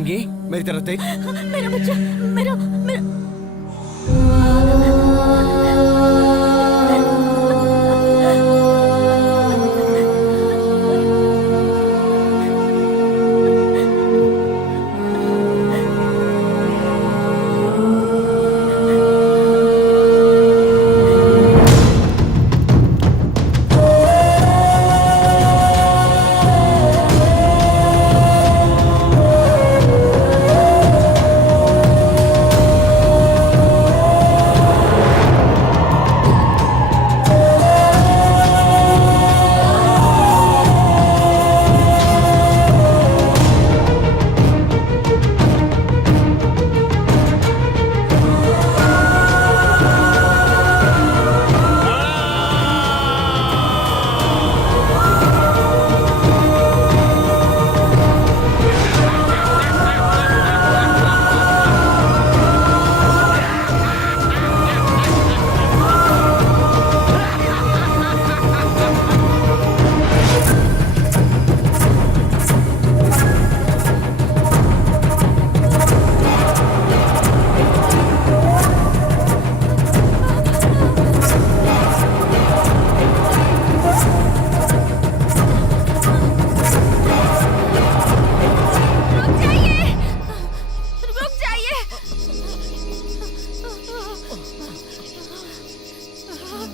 बजरंगी मेरी तरफ देख। मेरा बच्चा, मेरा मेरा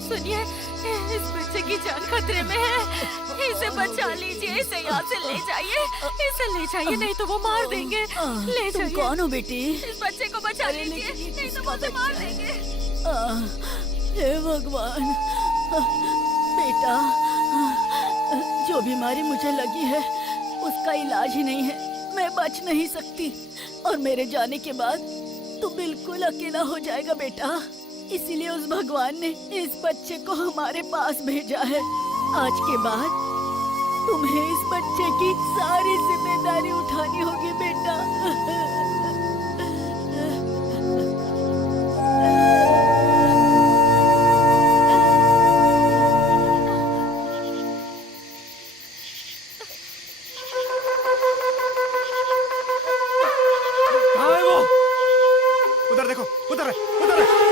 सुनिए, इस बच्चे की जान खतरे में है। इसे बचा लीजिए, इसे यहाँ से ले जाइए, इसे ले जाइए, नहीं तो वो मार देंगे। ले तुम जाइए। कौन हो बेटी? इस बच्चे को बचा लीजिए, नहीं तो वो उसे मार देंगे। हे भगवान, बेटा, जो बीमारी मुझे लगी है उसका इलाज ही नहीं है। मैं बच नहीं सकती और मेरे जाने के बाद तू बिल्कुल अकेला हो जाएगा बेटा। इसीलिए उस भगवान ने इस बच्चे को हमारे पास भेजा है। आज के बाद तुम्हें इस बच्चे की सारी जिम्मेदारी उठानी होगी बेटा। कहाँ है वो? उधर देखो, उधर है, उधर है।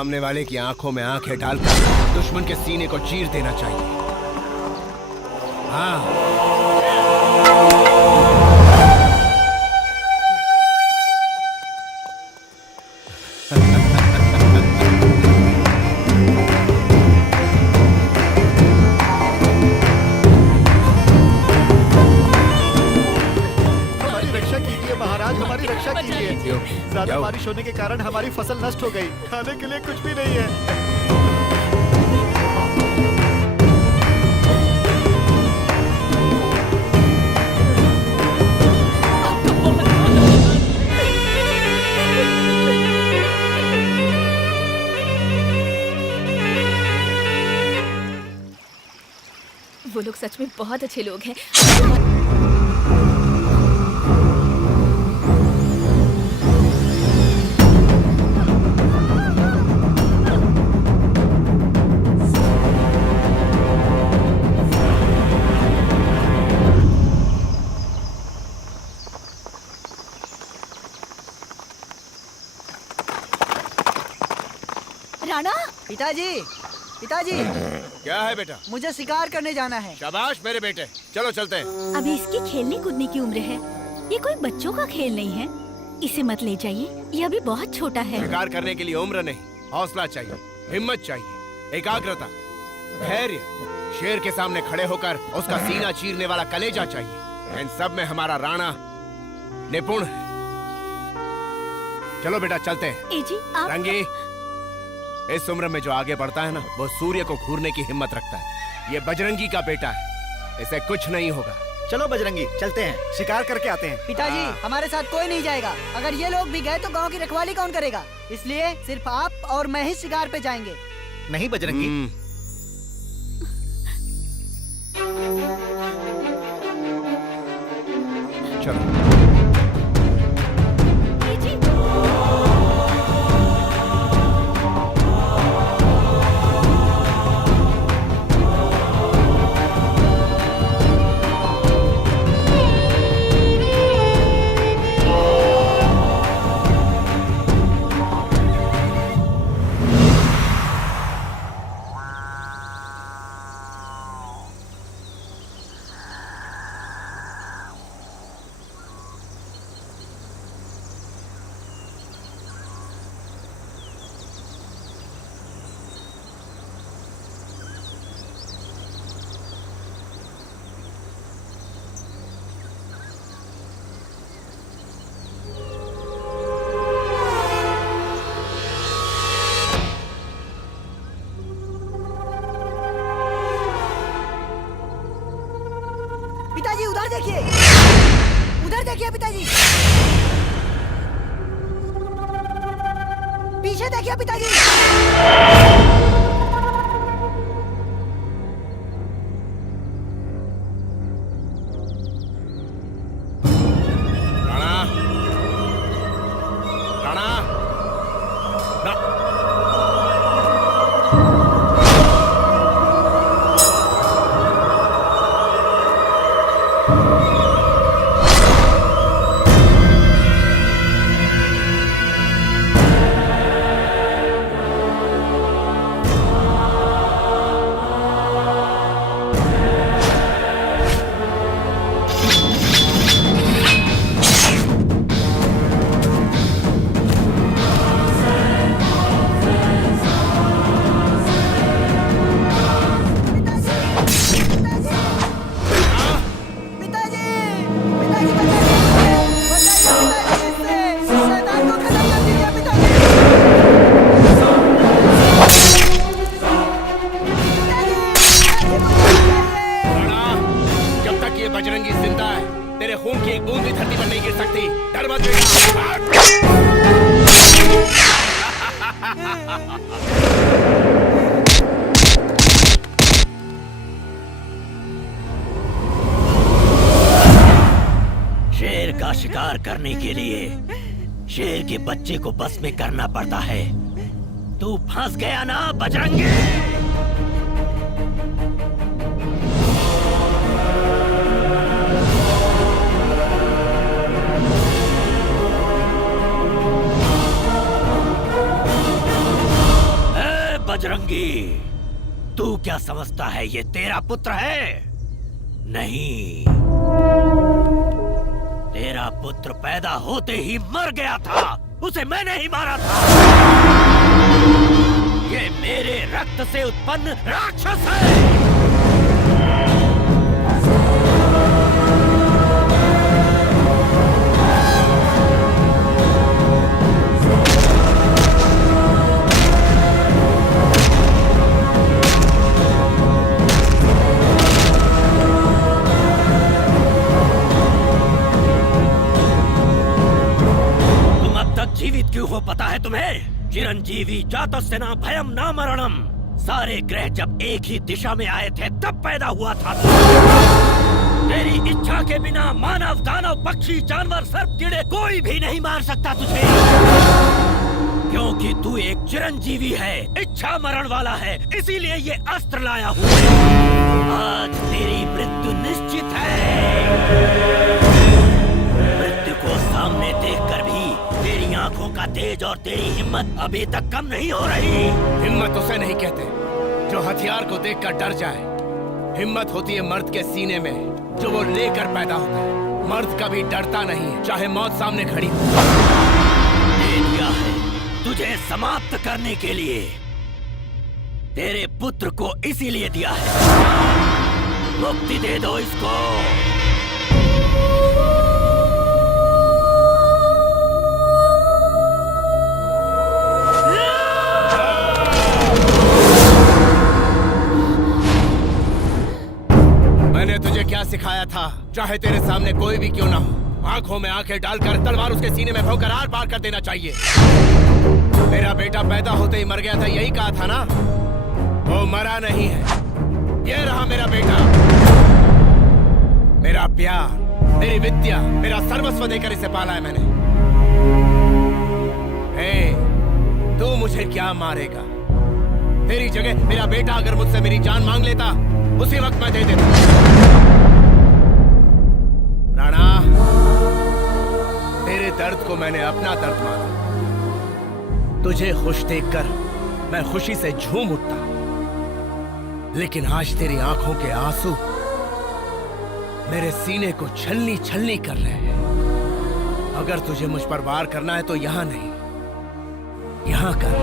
सामने वाले की आंखों में आंखें डालकर दुश्मन के सीने को चीर देना चाहिए। हाँ। हमारी रक्षा कीजिए महाराज, हमारी रक्षा कीजिए। ज्यादा क्या हुआ? बारिश होने के कारण हमारी फसल नष्ट हो गई, खाने के लिए कुछ भी नहीं है। वो लोग सच में बहुत अच्छे लोग हैं। राणा, पिताजी, पिताजी, क्या है बेटा? मुझे शिकार करने जाना है। शाबाश मेरे बेटे, चलो चलते हैं। अभी इसकी खेलने कूदने की उम्र है, ये कोई बच्चों का खेल नहीं है। इसे मत ले जाइए, ये अभी बहुत छोटा है। शिकार करने के लिए उम्र नहीं, हौसला चाहिए, हिम्मत चाहिए, एकाग्रता, धैर्य, शेर के सामने खड़े होकर उसका सीना चीरने वाला कलेजा चाहिए। इन सब में हमारा राणा निपुण है। चलो बेटा चलते हैं। ए जी, आप रंगी, इस उम्र में जो आगे बढ़ता है ना, वो सूर्य को घूरने की हिम्मत रखता है। ये बजरंगी का बेटा है, इसे कुछ नहीं होगा। चलो बजरंगी, चलते हैं, शिकार करके आते हैं। पिताजी, हाँ। हमारे साथ कोई नहीं जाएगा। अगर ये लोग भी गए तो गांव की रखवाली कौन करेगा? इसलिए सिर्फ आप और मैं ही शिकार पे जाएंगे। नहीं बजरंगी, चलो। ए जी, पिताजी उधर देखिए, उधर देखिए पिताजी, पीछे देखिए पिताजी। राणा, राणा, बजरंगी जिंदा है, तेरे खून की एक बूंद भी धरती पर नहीं गिर सकती। डर मत शेर का शिकार करने के लिए शेर के बच्चे को बस में करना पड़ता है। तू फंस गया ना बजरंगी। बजरंगी, तू क्या समझता है ये तेरा पुत्र है? नहीं, तेरा पुत्र पैदा होते ही मर गया था, उसे मैंने ही मारा था। ये मेरे रक्त से उत्पन्न राक्षस है। जीवित क्यों हो पता है तुम्हें? चिरंजीवी जातस्य न भयम न मरणम। सारे ग्रह जब एक ही दिशा में आए थे तब पैदा हुआ था। तेरी इच्छा के बिना मानव, दानव, पक्षी, जानवर, सर्प, कीड़े कोई भी नहीं मार सकता तुझे, क्योंकि तू एक चिरंजीवी है, इच्छा मरण वाला है। इसीलिए ये अस्त्र लाया हूँ। आज तेरी मृत्यु निश्चित है। मृत्यु को सामने देखकर भी तेरी आंखों का तेज और तेरी हिम्मत अभी तक कम नहीं हो रही। हिम्मत उसे नहीं कहते जो हथियार को देखकर डर जाए। हिम्मत होती है मर्द के सीने में जो वो लेकर पैदा होता है। मर्द कभी डरता नहीं है, चाहे मौत सामने खड़ी हो। दे दिया है तुझे समाप्त करने के लिए। तेरे पुत्र को इसीलिए दिया है। मुक्ति दे दो इसको। मैंने तुझे क्या सिखाया था? चाहे तेरे सामने कोई भी क्यों ना हो, आंखों में आंखें डालकर तलवार उसके सीने में भोंकर आर पार कर देना चाहिए। मेरा बेटा पैदा होते ही मर गया था, यही कहा था ना? वो मरा नहीं है, ये रहा मेरा बेटा। मेरा प्यार, मेरी विद्या, मेरा सर्वस्व देकर इसे पाला है मैंने। तू मुझे क्या मारेगा? तेरी जगह मेरा बेटा अगर मुझसे मेरी जान मांग लेता, उसी वक्त मैं दे देता। राणा, तेरे दर्द को मैंने अपना दर्द माना। तुझे खुश देखकर मैं खुशी से झूम उठता, लेकिन आज तेरी आंखों के आंसू मेरे सीने को छलनी छलनी कर रहे हैं। अगर तुझे मुझ पर वार करना है तो यहां नहीं, यहां कर।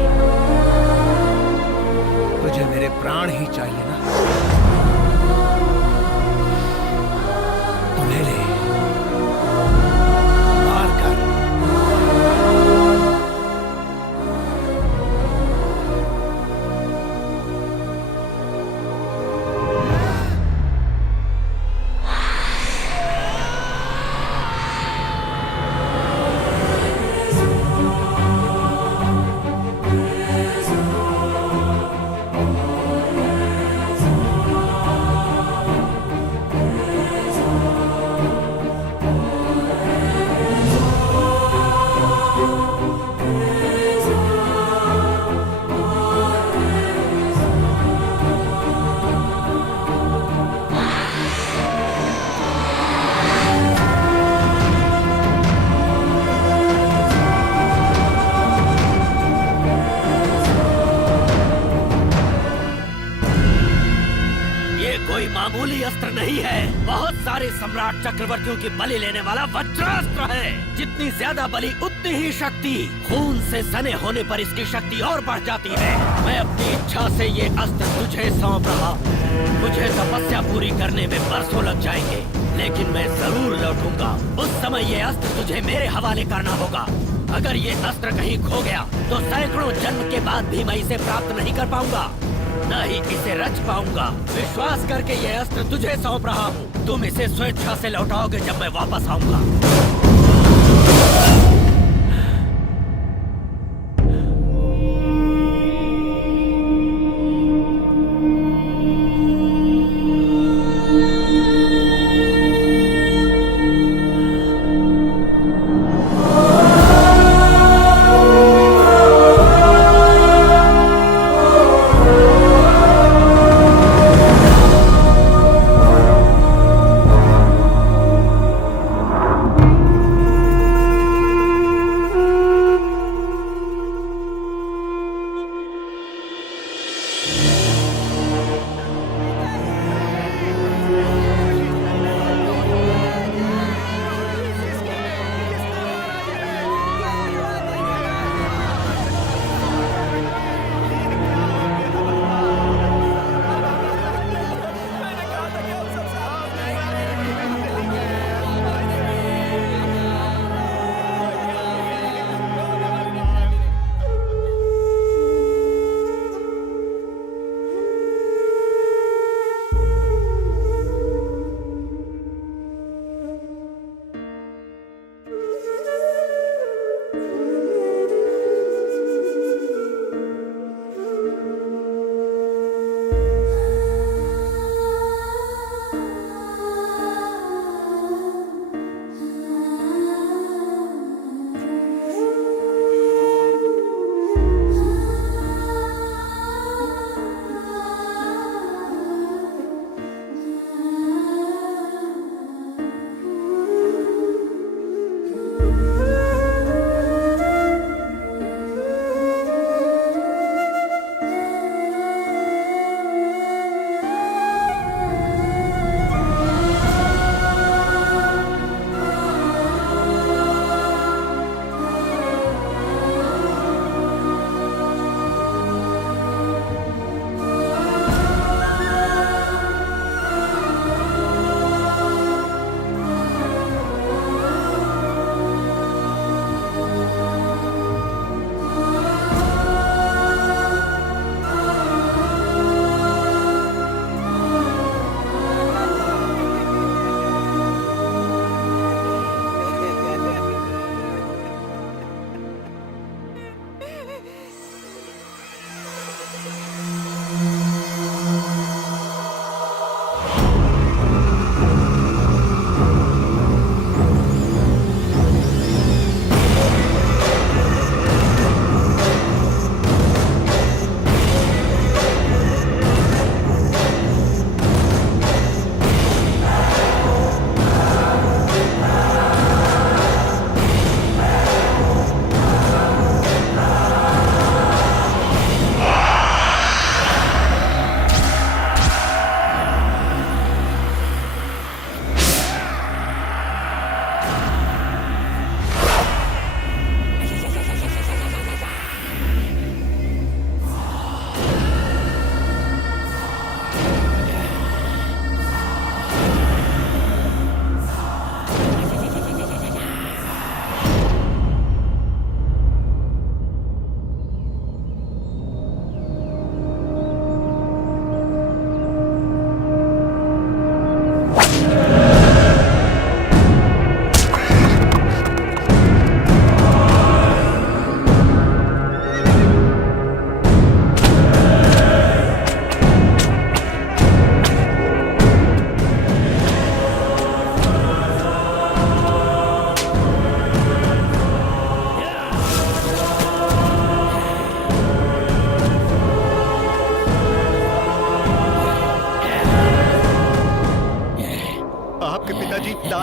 तुझे मेरे प्राण ही चाहिए ना? तो ले ले, वार कर। मामूली अस्त्र नहीं है, बहुत सारे सम्राट चक्रवर्तियों की बलि लेने वाला वज्रास्त्र है। जितनी ज्यादा बलि उतनी ही शक्ति। खून से सने होने पर इसकी शक्ति और बढ़ जाती है। मैं अपनी इच्छा से ये अस्त्र तुझे सौंप रहा हूँ। मुझे तपस्या पूरी करने में बरसों लग जाएंगे, लेकिन मैं जरूर लौटूंगा। उस समय ये अस्त्र तुझे मेरे हवाले करना होगा। अगर ये अस्त्र कहीं खो गया तो सैकड़ों जन्म के बाद भी मैं इसे प्राप्त नहीं कर पाऊंगा, न ही इसे रच पाऊंगा। विश्वास करके ये अस्त्र तुझे सौंप रहा हूँ। तुम इसे स्वेच्छा से लौटाओगे जब मैं वापस आऊंगा।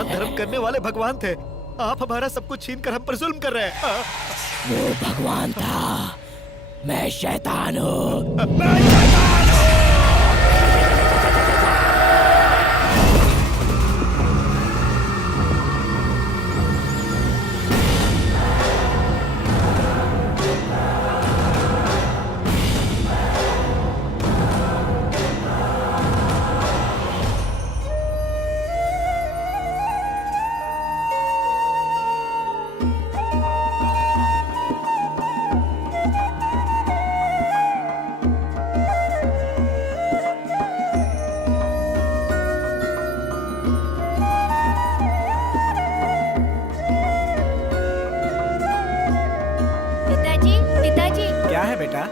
दान धर्म करने वाले भगवान थे। आप हमारा सब कुछ छीन कर हम पर जुल्म कर रहे हैं। वो भगवान था, मैं शैतान हूँ।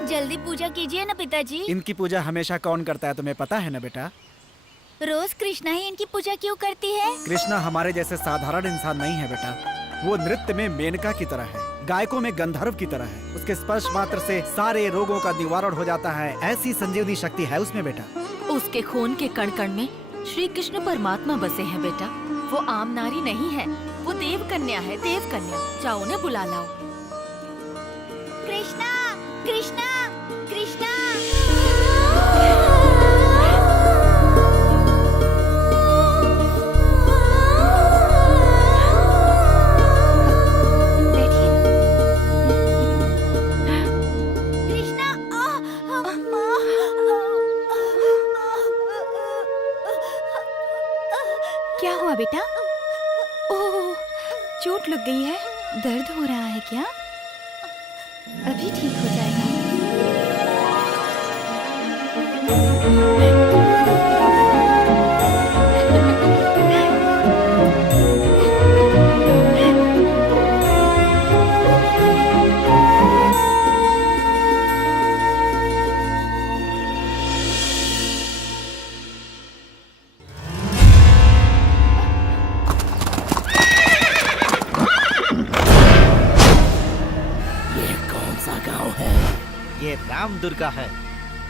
जल्दी पूजा कीजिए ना पिताजी। इनकी पूजा हमेशा कौन करता है तुम्हें पता है ना बेटा? रोज कृष्णा ही इनकी पूजा क्यों करती है? कृष्णा हमारे जैसे साधारण इंसान नहीं है बेटा। वो नृत्य में मेनका की तरह है, गायकों में गंधर्व की तरह है। उसके स्पर्श मात्र से सारे रोगों का निवारण हो जाता है। ऐसी संजीवनी शक्ति है उसमें बेटा। उसके खून के कण कण में श्री कृष्ण परमात्मा बसे हैं बेटा। वो आम नारी नहीं है, वो देव कन्या है, देव कन्या। जाओ उन्हें बुला लाओ। कृष्णा, कृष्णा, कृष्णा। क्या हुआ बेटा? ओह, चोट लग गई है। दर्द हो रहा है क्या? अभी ठीक हो जाएगा। ये राम दुर्गा है।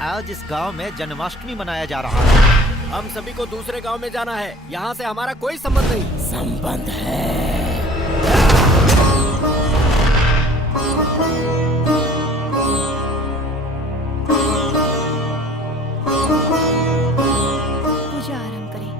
आज इस गांव में जन्माष्टमी मनाया जा रहा है। हम सभी को दूसरे गांव में जाना है। यहाँ से हमारा कोई संबंध नहीं। संबंध है। पूजा आरंभ करें।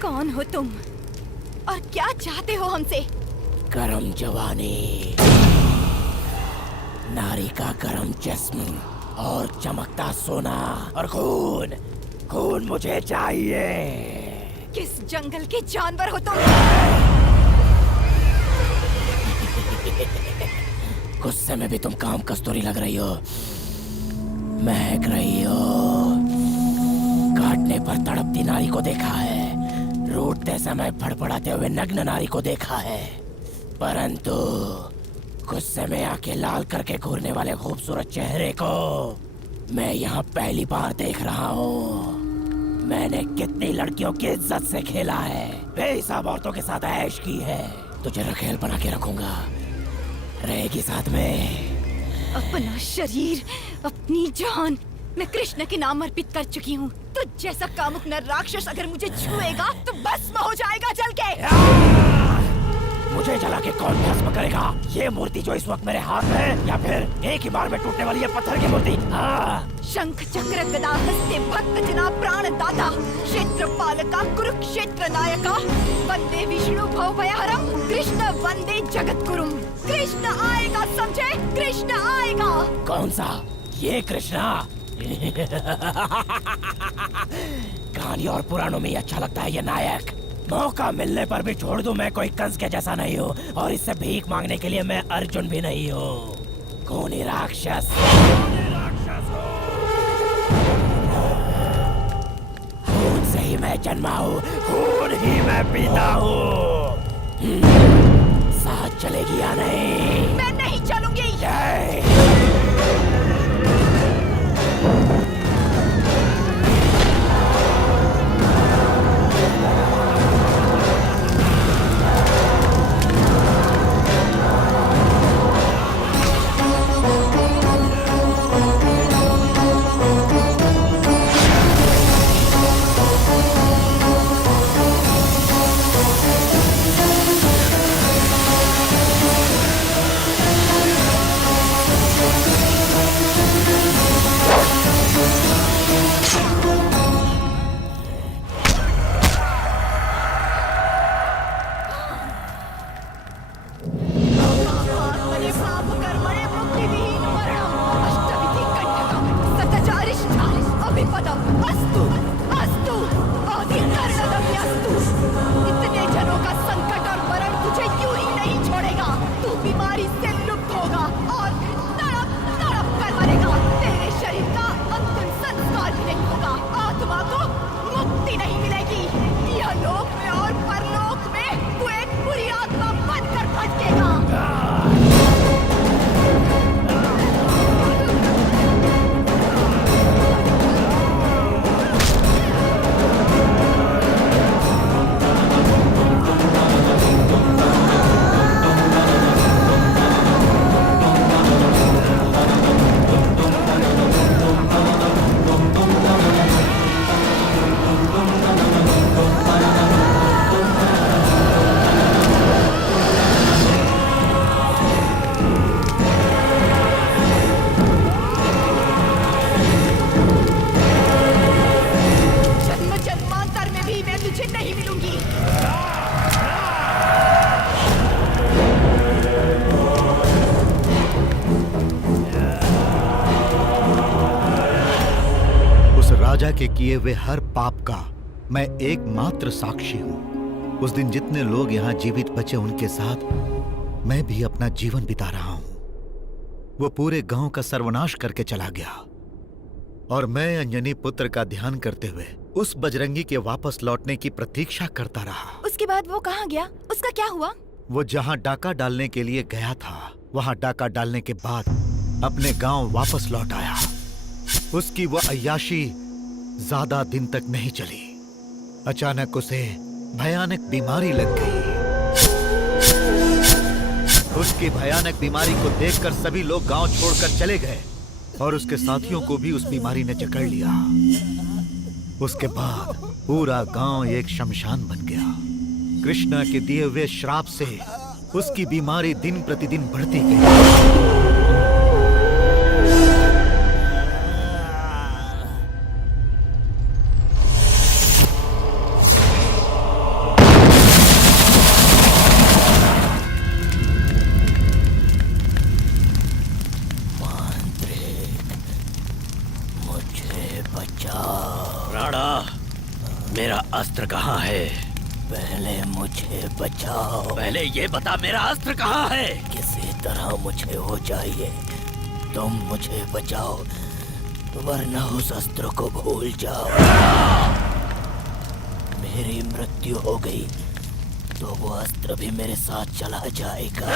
कौन हो तुम और क्या चाहते हो हमसे? गरम जवानी, नारी का गरम जिस्म और चमकता सोना और खून। खून मुझे चाहिए। किस जंगल के जानवर हो तुम? गुस्से में भी तुम काम कस्तूरी लग रही हो, महक रही हो। काटने पर तड़पती नारी को देखा है, रूठते समय फड़फड़ाते हुए नग्न नारी को देखा है, परंतु गुस्से में आके लाल करके घूरने वाले खूबसूरत चेहरे को मैं यहाँ पहली बार देख रहा हूँ। मैंने कितनी लड़कियों की इज्जत से खेला है, बेहिसाब औरतों के साथ ऐश की है। तुझे रखेल बना के रखूंगा, रहेगी साथ में। अपना शरीर, अपनी जान मैं कृष्ण के नाम अर्पित कर चुकी हूँ। तो जैसा कामुक नर राक्षस अगर मुझे छुएगा तो भस्म हो जाएगा जल के। मुझे जला के कौन भस्म करेगा? ये मूर्ति जो इस वक्त मेरे हाथ में है, या फिर एक ही बार में टूटने वाली ये पत्थर की मूर्ति? शंख चक्र गदा हस्ते भक्त जना प्राण दाता, क्षेत्र पालका कुरुक्षेत्र नायका, वंदे विष्णु भवभयहरम, कृष्ण वंदे जगत गुरुम। कृष्ण आएगा, समझे? कृष्ण आएगा। कौन सा? ये कृष्णा? कहानी और पुराणों में ही अच्छा लगता है ये नायक। मौका मिलने पर भी छोड़ दूं, मैं कोई कंस के जैसा नहीं हूँ, और इससे भीख मांगने के लिए मैं अर्जुन भी नहीं हूँ। खूनी राक्षस। खून से ही मैं जन्मा हूँ, खून ही मैं पीता हूँ। साथ चलेगी या नहीं? मैं नहीं चलूंगी। इतने जनों का संकट और मरण तुझे यूं ही नहीं छोड़ेगा। तू बीमारी से लुप्त होगा और तड़प तड़प कर मरेगा। तेरे शरीर का अंतिम संस्कार भी नहीं होगा। आत्मा को मुक्ति नहीं मिलेगी। यह लोक में और परलोक में तू एक बुरी आत्मा बनकर भटकेगा। राजा के किए हुए हर पाप का मैं एकमात्र साक्षी हूँ। उस दिन जितने लोग यहाँ जीवित बचे उनके साथ मैं भी अपना जीवन बिता रहा हूँ। वो पूरे गांव का सर्वनाश करके चला गया और मैं अंजनी पुत्र का ध्यान करते हुए उस बजरंगी के वापस लौटने की प्रतीक्षा करता रहा। उसके बाद वो कहाँ गया? उसका क्या हुआ? वो जहाँ डाका डालने के लिए गया था वहाँ डाका डालने के बाद अपने गांव वापस लौट आया। उसकी वो अय्याशी ज्यादा दिन तक नहीं चली। अचानक उसे भयानक बीमारी लग गई। उसकी भयानक बीमारी को देखकर सभी लोग गांव छोड़कर चले गए और उसके साथियों को भी उस बीमारी ने जकड़ लिया। उसके बाद पूरा गांव एक शमशान बन गया। कृष्णा के दिए हुए श्राप से उसकी बीमारी दिन प्रतिदिन बढ़ती गई। मेरा अस्त्र कहाँ है? पहले मुझे बचाओ। पहले ये बता मेरा अस्त्र कहाँ है? किसी तरह मुझे हो चाहिए। तुम मुझे बचाओ वरना उस अस्त्र को भूल जाओ। मेरी मृत्यु हो गई तो वो अस्त्र भी मेरे साथ चला जाएगा।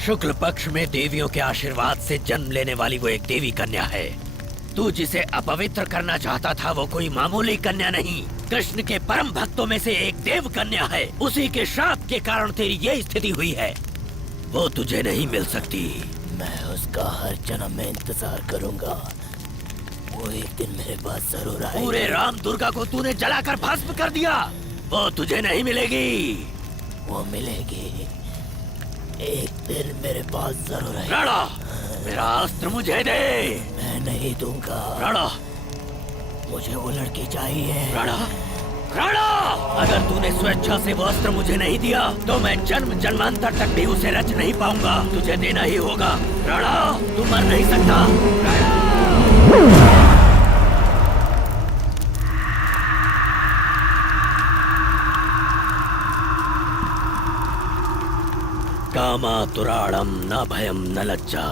शुक्ल पक्ष में देवियों के आशीर्वाद से जन्म लेने वाली वो एक देवी कन्या है। तू जिसे अपवित्र करना चाहता था वो कोई मामूली कन्या नहीं, कृष्ण के परम भक्तों में से एक देव कन्या है। उसी के श्राप के कारण तेरी ये स्थिति हुई है। वो तुझे नहीं मिल सकती। मैं उसका हर जन्म में इंतजार करूंगा, वो एक दिन मेरे पास जरूर आएगी। पूरे राम दुर्गा को तूने जलाकर भस्म कर दिया, वो तुझे नहीं मिलेगी। वो मिलेगी, एक दिन मेरे पास जरूर आएगी। राणा, मेरा अस्त्र मुझे दे। मैं नहीं दूंगा। राणा, मुझे वो लड़की चाहिए। राणा, राणा, अगर तूने स्वेच्छा से वो अस्त्र मुझे नहीं दिया तो मैं जन्म जन्मांतर तक भी उसे रच नहीं पाऊंगा। तुझे देना ही होगा। राणा, तू मर नहीं सकता। राणा! कामातुराणम न भयम न लज्जा।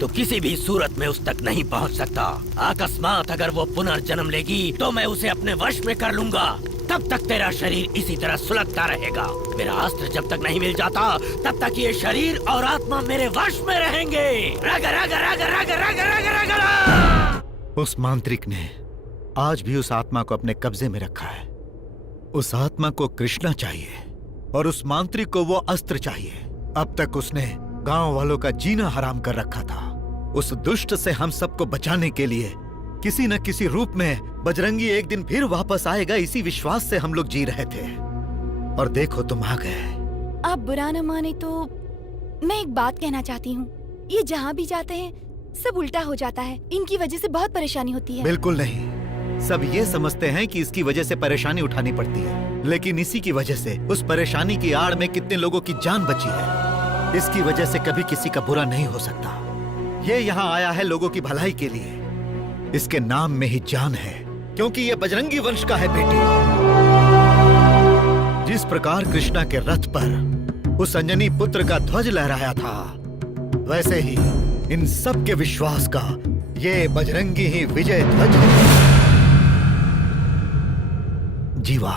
तो किसी भी सूरत में उस तक नहीं पहुंच सकता। अकस्मात अगर वो पुनर्जन्म लेगी तो मैं उसे अपने वश में कर लूंगा। तब तक तेरा शरीर इसी तरह सुलगता रहेगा। मेरा अस्त्र जब तक नहीं मिल जाता तब तक ये शरीर और आत्मा मेरे वश में रहेंगे। रग रग रग रग रग रग रग रग। उस मांत्रिक ने आज भी उस आत्मा को अपने कब्जे में रखा है। उस आत्मा को कृष्णा चाहिए और उस मांत्रिक को वो अस्त्र चाहिए। अब तक उसने गांव वालों का जीना हराम कर रखा था। उस दुष्ट से हम सबको बचाने के लिए किसी न किसी रूप में बजरंगी एक दिन फिर वापस आएगा, इसी विश्वास से हम लोग जी रहे थे। और देखो तुम आ गए। आप बुरा न माने तो मैं एक बात कहना चाहती हूँ। ये जहाँ भी जाते हैं सब उल्टा हो जाता है। इनकी वजह से बहुत परेशानी होती है। बिल्कुल नहीं, सब ये समझते हैं कि इसकी वजह से परेशानी उठानी पड़ती है, लेकिन इसी की वजह से उस परेशानी की आड़ में कितने लोगों की जान बची है। इसकी वजह से कभी किसी का बुरा नहीं हो सकता। ये यहाँ आया है लोगों की भलाई के लिए। इसके नाम में ही जान है, क्योंकि ये बजरंगी वंश का है बेटी। जिस प्रकार कृष्णा के रथ पर उस अंजनी पुत्र का ध्वज लहराया था, वैसे ही इन सब के विश्वास का ये बजरंगी ही विजय ध्वज है। जीवा,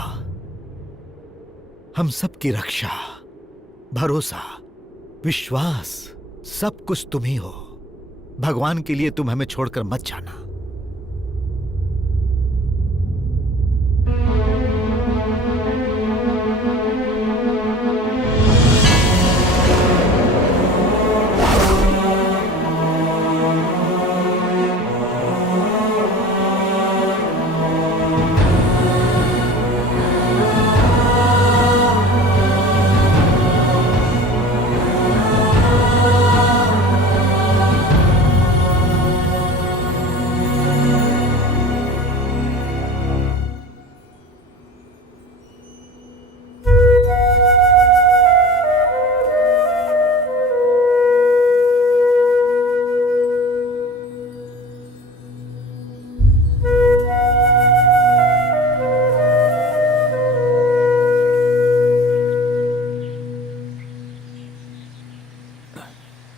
हम सबकी रक्षा, भरोसा, विश्वास सब कुछ तुम ही हो। भगवान के लिए तुम हमें छोड़कर मत जाना।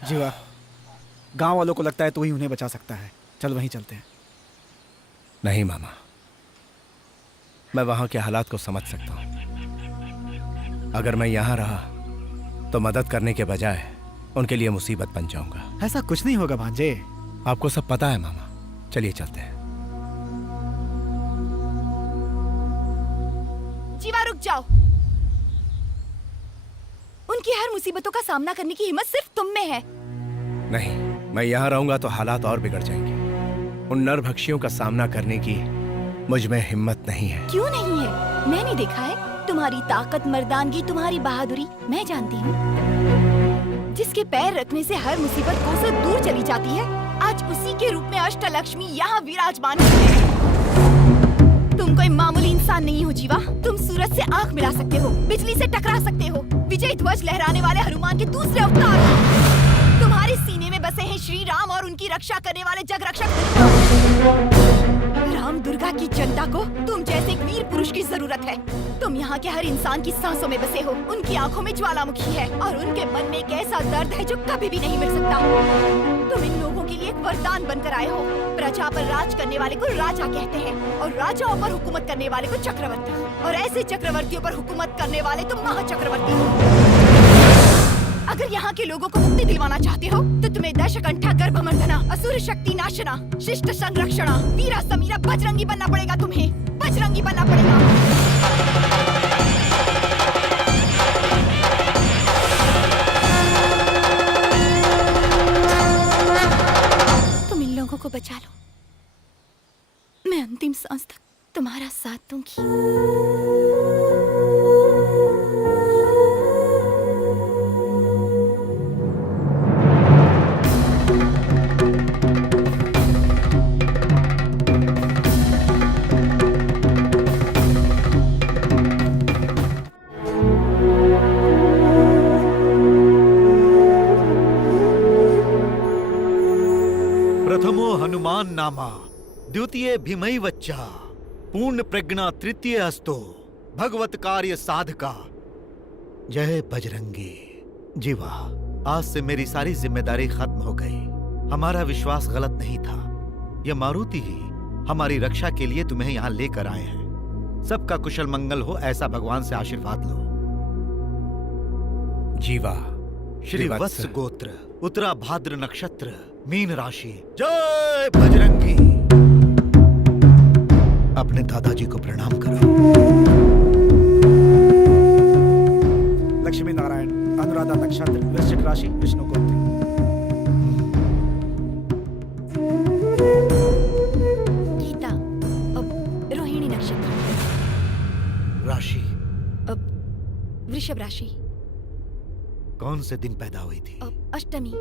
जीवा, गांव वालों को लगता है तू ही उन्हें बचा सकता है। चल वहीं चलते हैं। नहीं मामा, मैं वहां के हालात को समझ सकता हूं। अगर मैं यहां रहा तो मदद करने के बजाय उनके लिए मुसीबत बन जाऊंगा। ऐसा कुछ नहीं होगा भांजे। आपको सब पता है मामा। चलिए चलते हैं। जीवा रुक जाओ। उनकी हर मुसीबतों का सामना करने की हिम्मत सिर्फ तुम में है। नहीं, मैं यहाँ रहूंगा तो हालात और बिगड़ जाएंगे। उन नरभक्षियों का सामना करने की मुझ में हिम्मत नहीं है। क्यों नहीं है? मैंने देखा है तुम्हारी ताकत, मर्दानगी, तुम्हारी बहादुरी मैं जानती हूँ। जिसके पैर रखने से हर मुसीबत कोसों दूर चली जाती है, आज उसी के रूप में अष्टलक्ष्मी यहाँ विराजमान है। तुम कोई मामूली इंसान नहीं हो जीवा। तुम सूरज से आंख मिला सकते हो, बिजली से टकरा सकते हो, विजय ध्वज लहराने वाले हनुमान के दूसरे अवतार हो। तुम्हारे सीने में बसे हैं श्री राम और उनकी रक्षा करने वाले जगरक्षक राम दुर्गा की जनता को तुम जैसे एक वीर पुरुष की जरूरत है। तुम यहाँ के हर इंसान की सांसों में बसे हो। उनकी आंखों में ज्वालामुखी है और उनके मन में एक ऐसा दर्द है जो कभी भी नहीं मिट सकता। तुम इन लोगों के लिए एक वरदान बनकर आए हो। प्रजा पर राज करने वाले को राजा कहते हैं और राजाओं पर हुकूमत करने वाले को चक्रवर्ती, और ऐसे चक्रवर्तियों पर हुकूमत करने वाले तुम महाचक्रवर्ती हो। अगर यहाँ के लोगों को मुक्ति दिलवाना चाहते हो तो तुम्हें दशकंठा गर्भमर्दना, असुर शक्ति नाशना, शिष्ट संरक्षणा, वीरा समीरा बजरंगी बनना पड़ेगा। तुम्हें बजरंगी बनना पड़ेगा। तुम इन लोगों को बचा लो। अंतिम सांस तक तुम्हारा साथ दूंगी। प्रथमो हनुमान नामा, द्वितीय भीमई वच्चा, पूर्ण प्रज्ञा तृतीय अस्तो, भगवत कार्य साधका। जय बजरंगी। जीवा, आज से मेरी सारी जिम्मेदारी खत्म हो गई। हमारा विश्वास गलत नहीं था। ये मारुति ही हमारी रक्षा के लिए तुम्हें यहाँ लेकर आए हैं। सबका कुशल मंगल हो, ऐसा भगवान से आशीर्वाद लो। जीवा, श्री वत्स गोत्र, उत्तरा भाद्र नक्षत्र, मीन राशि। जय बजरंगी। अपने दादाजी को प्रणाम करो। लक्ष्मी नारायण, अनुराधा नक्षत्र, वृश्चिक राशि, विष्णु गोत्र। गीता, अब रोहिणी नक्षत्र। राशि? अब वृषभ राशि। कौन से दिन पैदा हुई थी? अष्टमी।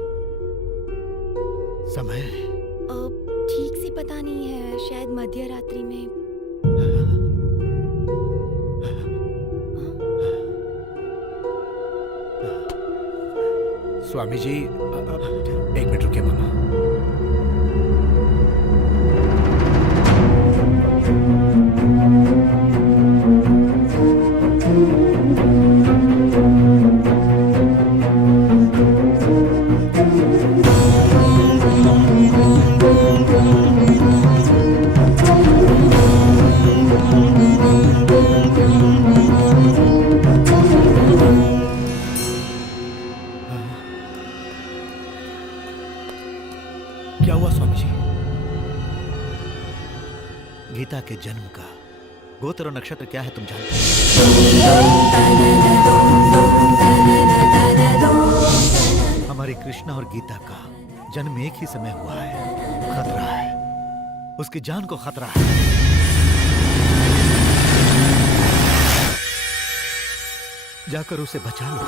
समय? ठीक से पता नहीं है, शायद मध्य रात्रि में। स्वामी जी, एक मिनट रुकिए मामा। क्या हुआ स्वामी जी? गीता के जन्म का गोत्र और नक्षत्र क्या है तुम जानते हो? हमारी कृष्णा और गीता का जन्म एक ही समय हुआ है। खतरा है, उसकी जान को खतरा है। जाकर उसे बचा लो।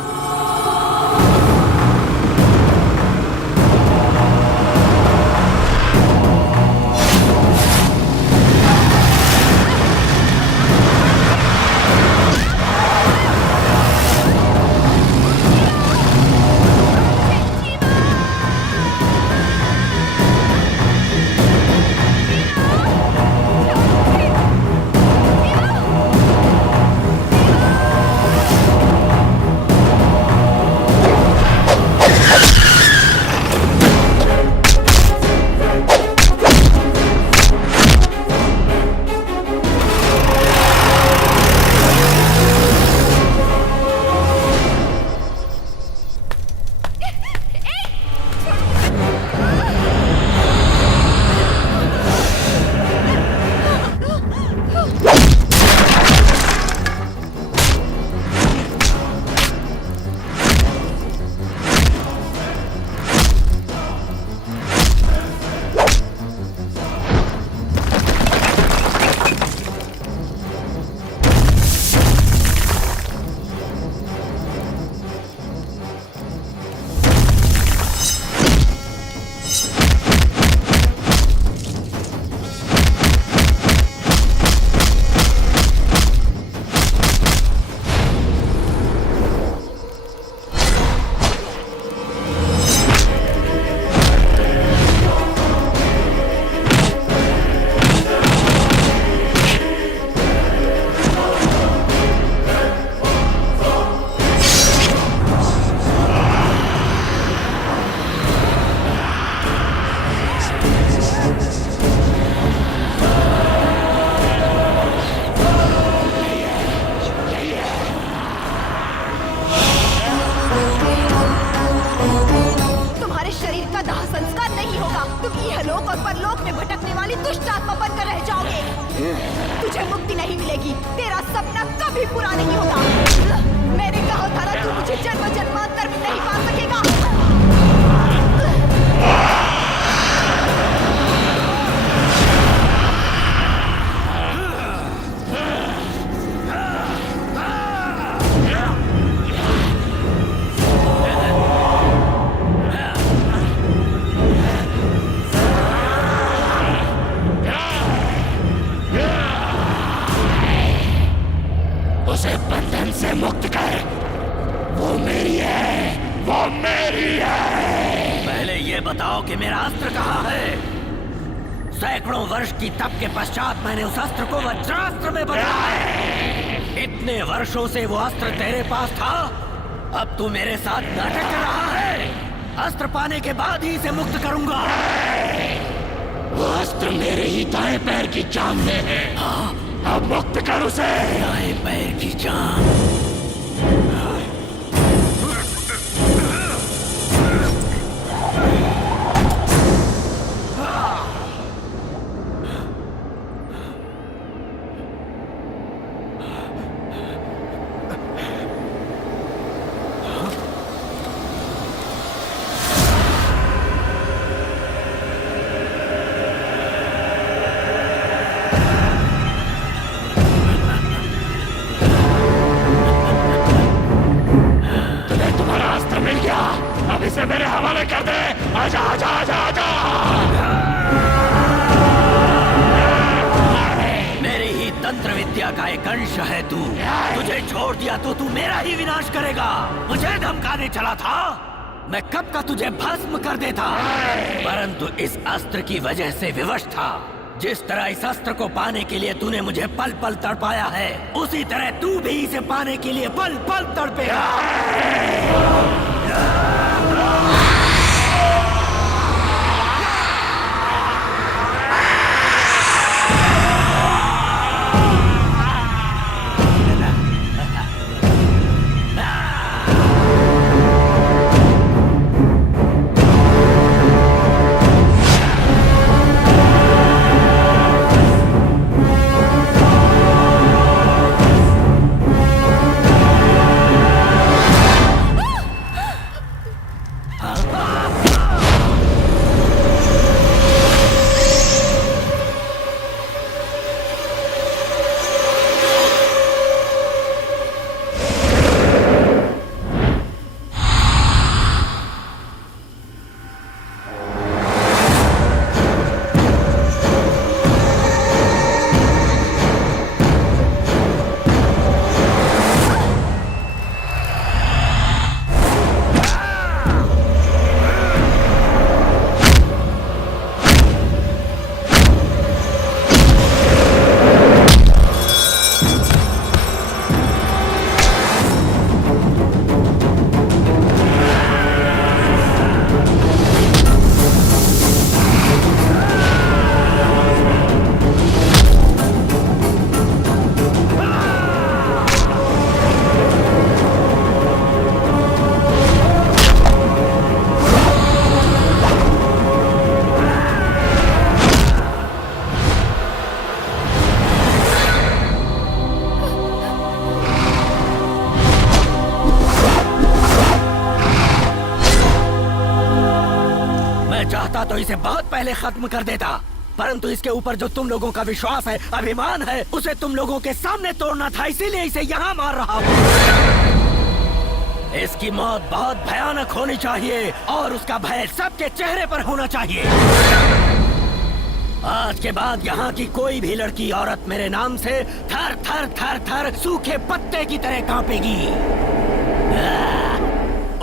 उसे बंधन से मुक्त कर। वो मेरी है, वो मेरी है। पहले ये बताओ कि मेरा अस्त्र कहाँ है? सैकड़ों वर्ष की तप के पश्चात मैंने उस अस्त्र को वज्रास्त्र में बदला है। इतने वर्षों से वो अस्त्र तेरे पास था, अब तू मेरे साथ नाटक कर रहा है। अस्त्र पाने के बाद ही इसे मुक्त करूंगा। वो अस्त्र मेरे ही दाएं पैर की जान में है। हाँ, अब मुक्त कर उसे। दाएं पैर की जान। इसे मेरे हवाले कर दे। आजा आजा आजा आजा। मेरी ही तंत्र विद्या का एक अंश है तू। तुझे छोड़ दिया तो तू मेरा ही विनाश करेगा। मुझे धमकाने चला था, मैं कब का तुझे भस्म कर देता, परंतु इस अस्त्र की वजह से विवश था। जिस तरह इस अस्त्र को पाने के लिए तूने मुझे पल पल तड़पाया है, उसी तरह तू भी इसे पाने के लिए पल पल तड़पेगा। तो इसे बहुत पहले खत्म कर देता, परंतु इसके ऊपर जो तुम लोगों का विश्वास है, अभिमान है, उसे तुम लोगों के सामने तोड़ना था, इसीलिए इसे यहाँ मार रहा हूँ। इसकी मौत बहुत भयानक होनी चाहिए और उसका भय सबके चेहरे पर होना चाहिए। आज के बाद यहाँ की कोई भी लड़की औरत मेरे नाम से थर थर थर थर सूखे पत्ते की तरह कांपेगी।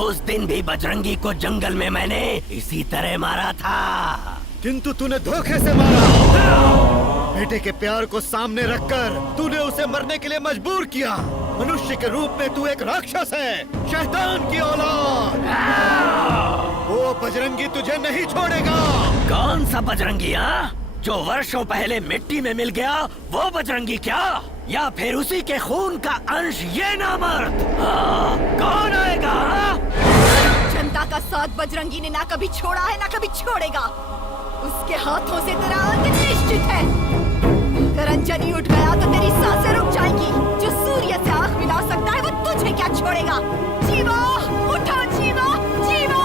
उस दिन भी बजरंगी को जंगल में मैंने इसी तरह मारा था, किंतु तूने धोखे से मारा। बेटे के प्यार को सामने रखकर तूने उसे मरने के लिए मजबूर किया। मनुष्य के रूप में तू एक राक्षस है, शैतान की औलाद। वो बजरंगी तुझे नहीं छोड़ेगा। कौन सा बजरंगी? जो वर्षों पहले मिट्टी में मिल गया, वो बजरंगी क्या? या फिर उसी के खून का अंश ये नामर्द? कौन आएगा? जनता का साथ बजरंगी ने ना कभी छोड़ा है ना कभी छोड़ेगा। उसके हाथों से तेरा अंत निश्चित है। अगर अंजनी उठ गया तो तेरी सांसें रुक जाएंगी। जो सूर्य से आंख मिला सकता है वो तुझे क्या छोड़ेगा। जीवा, उठो जीवा, जीवा।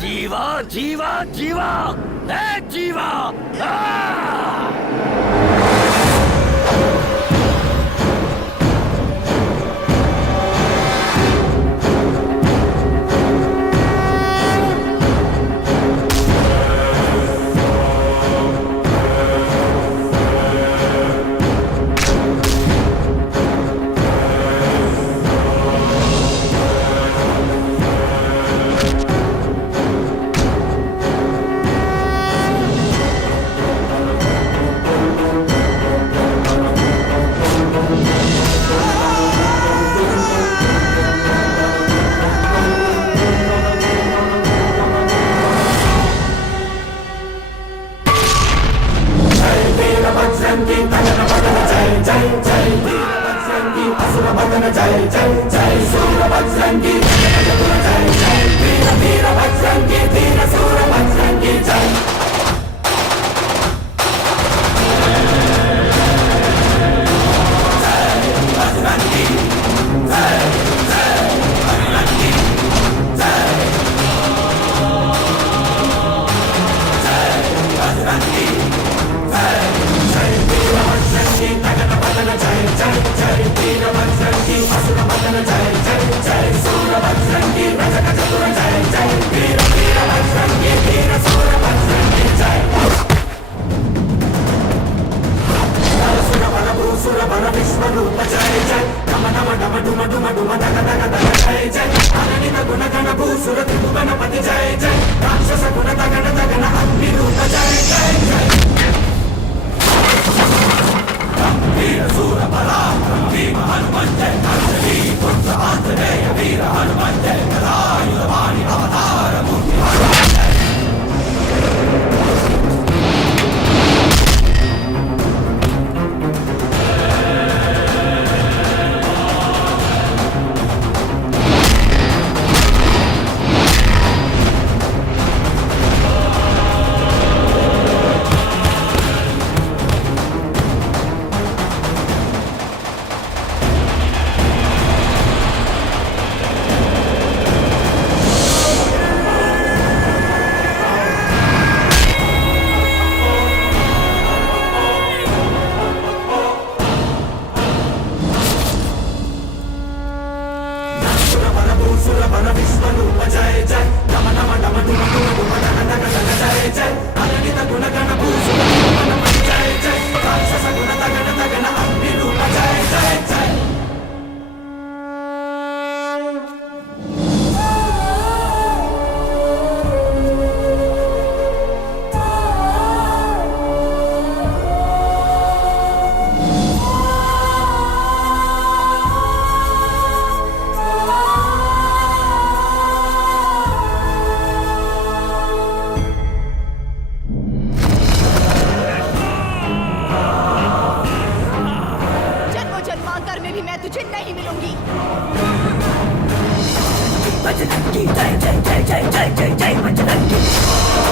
जीवा जीवा जीवा, जीवा। बजरंगी जय जय जय जय जय जय जय बजरंगी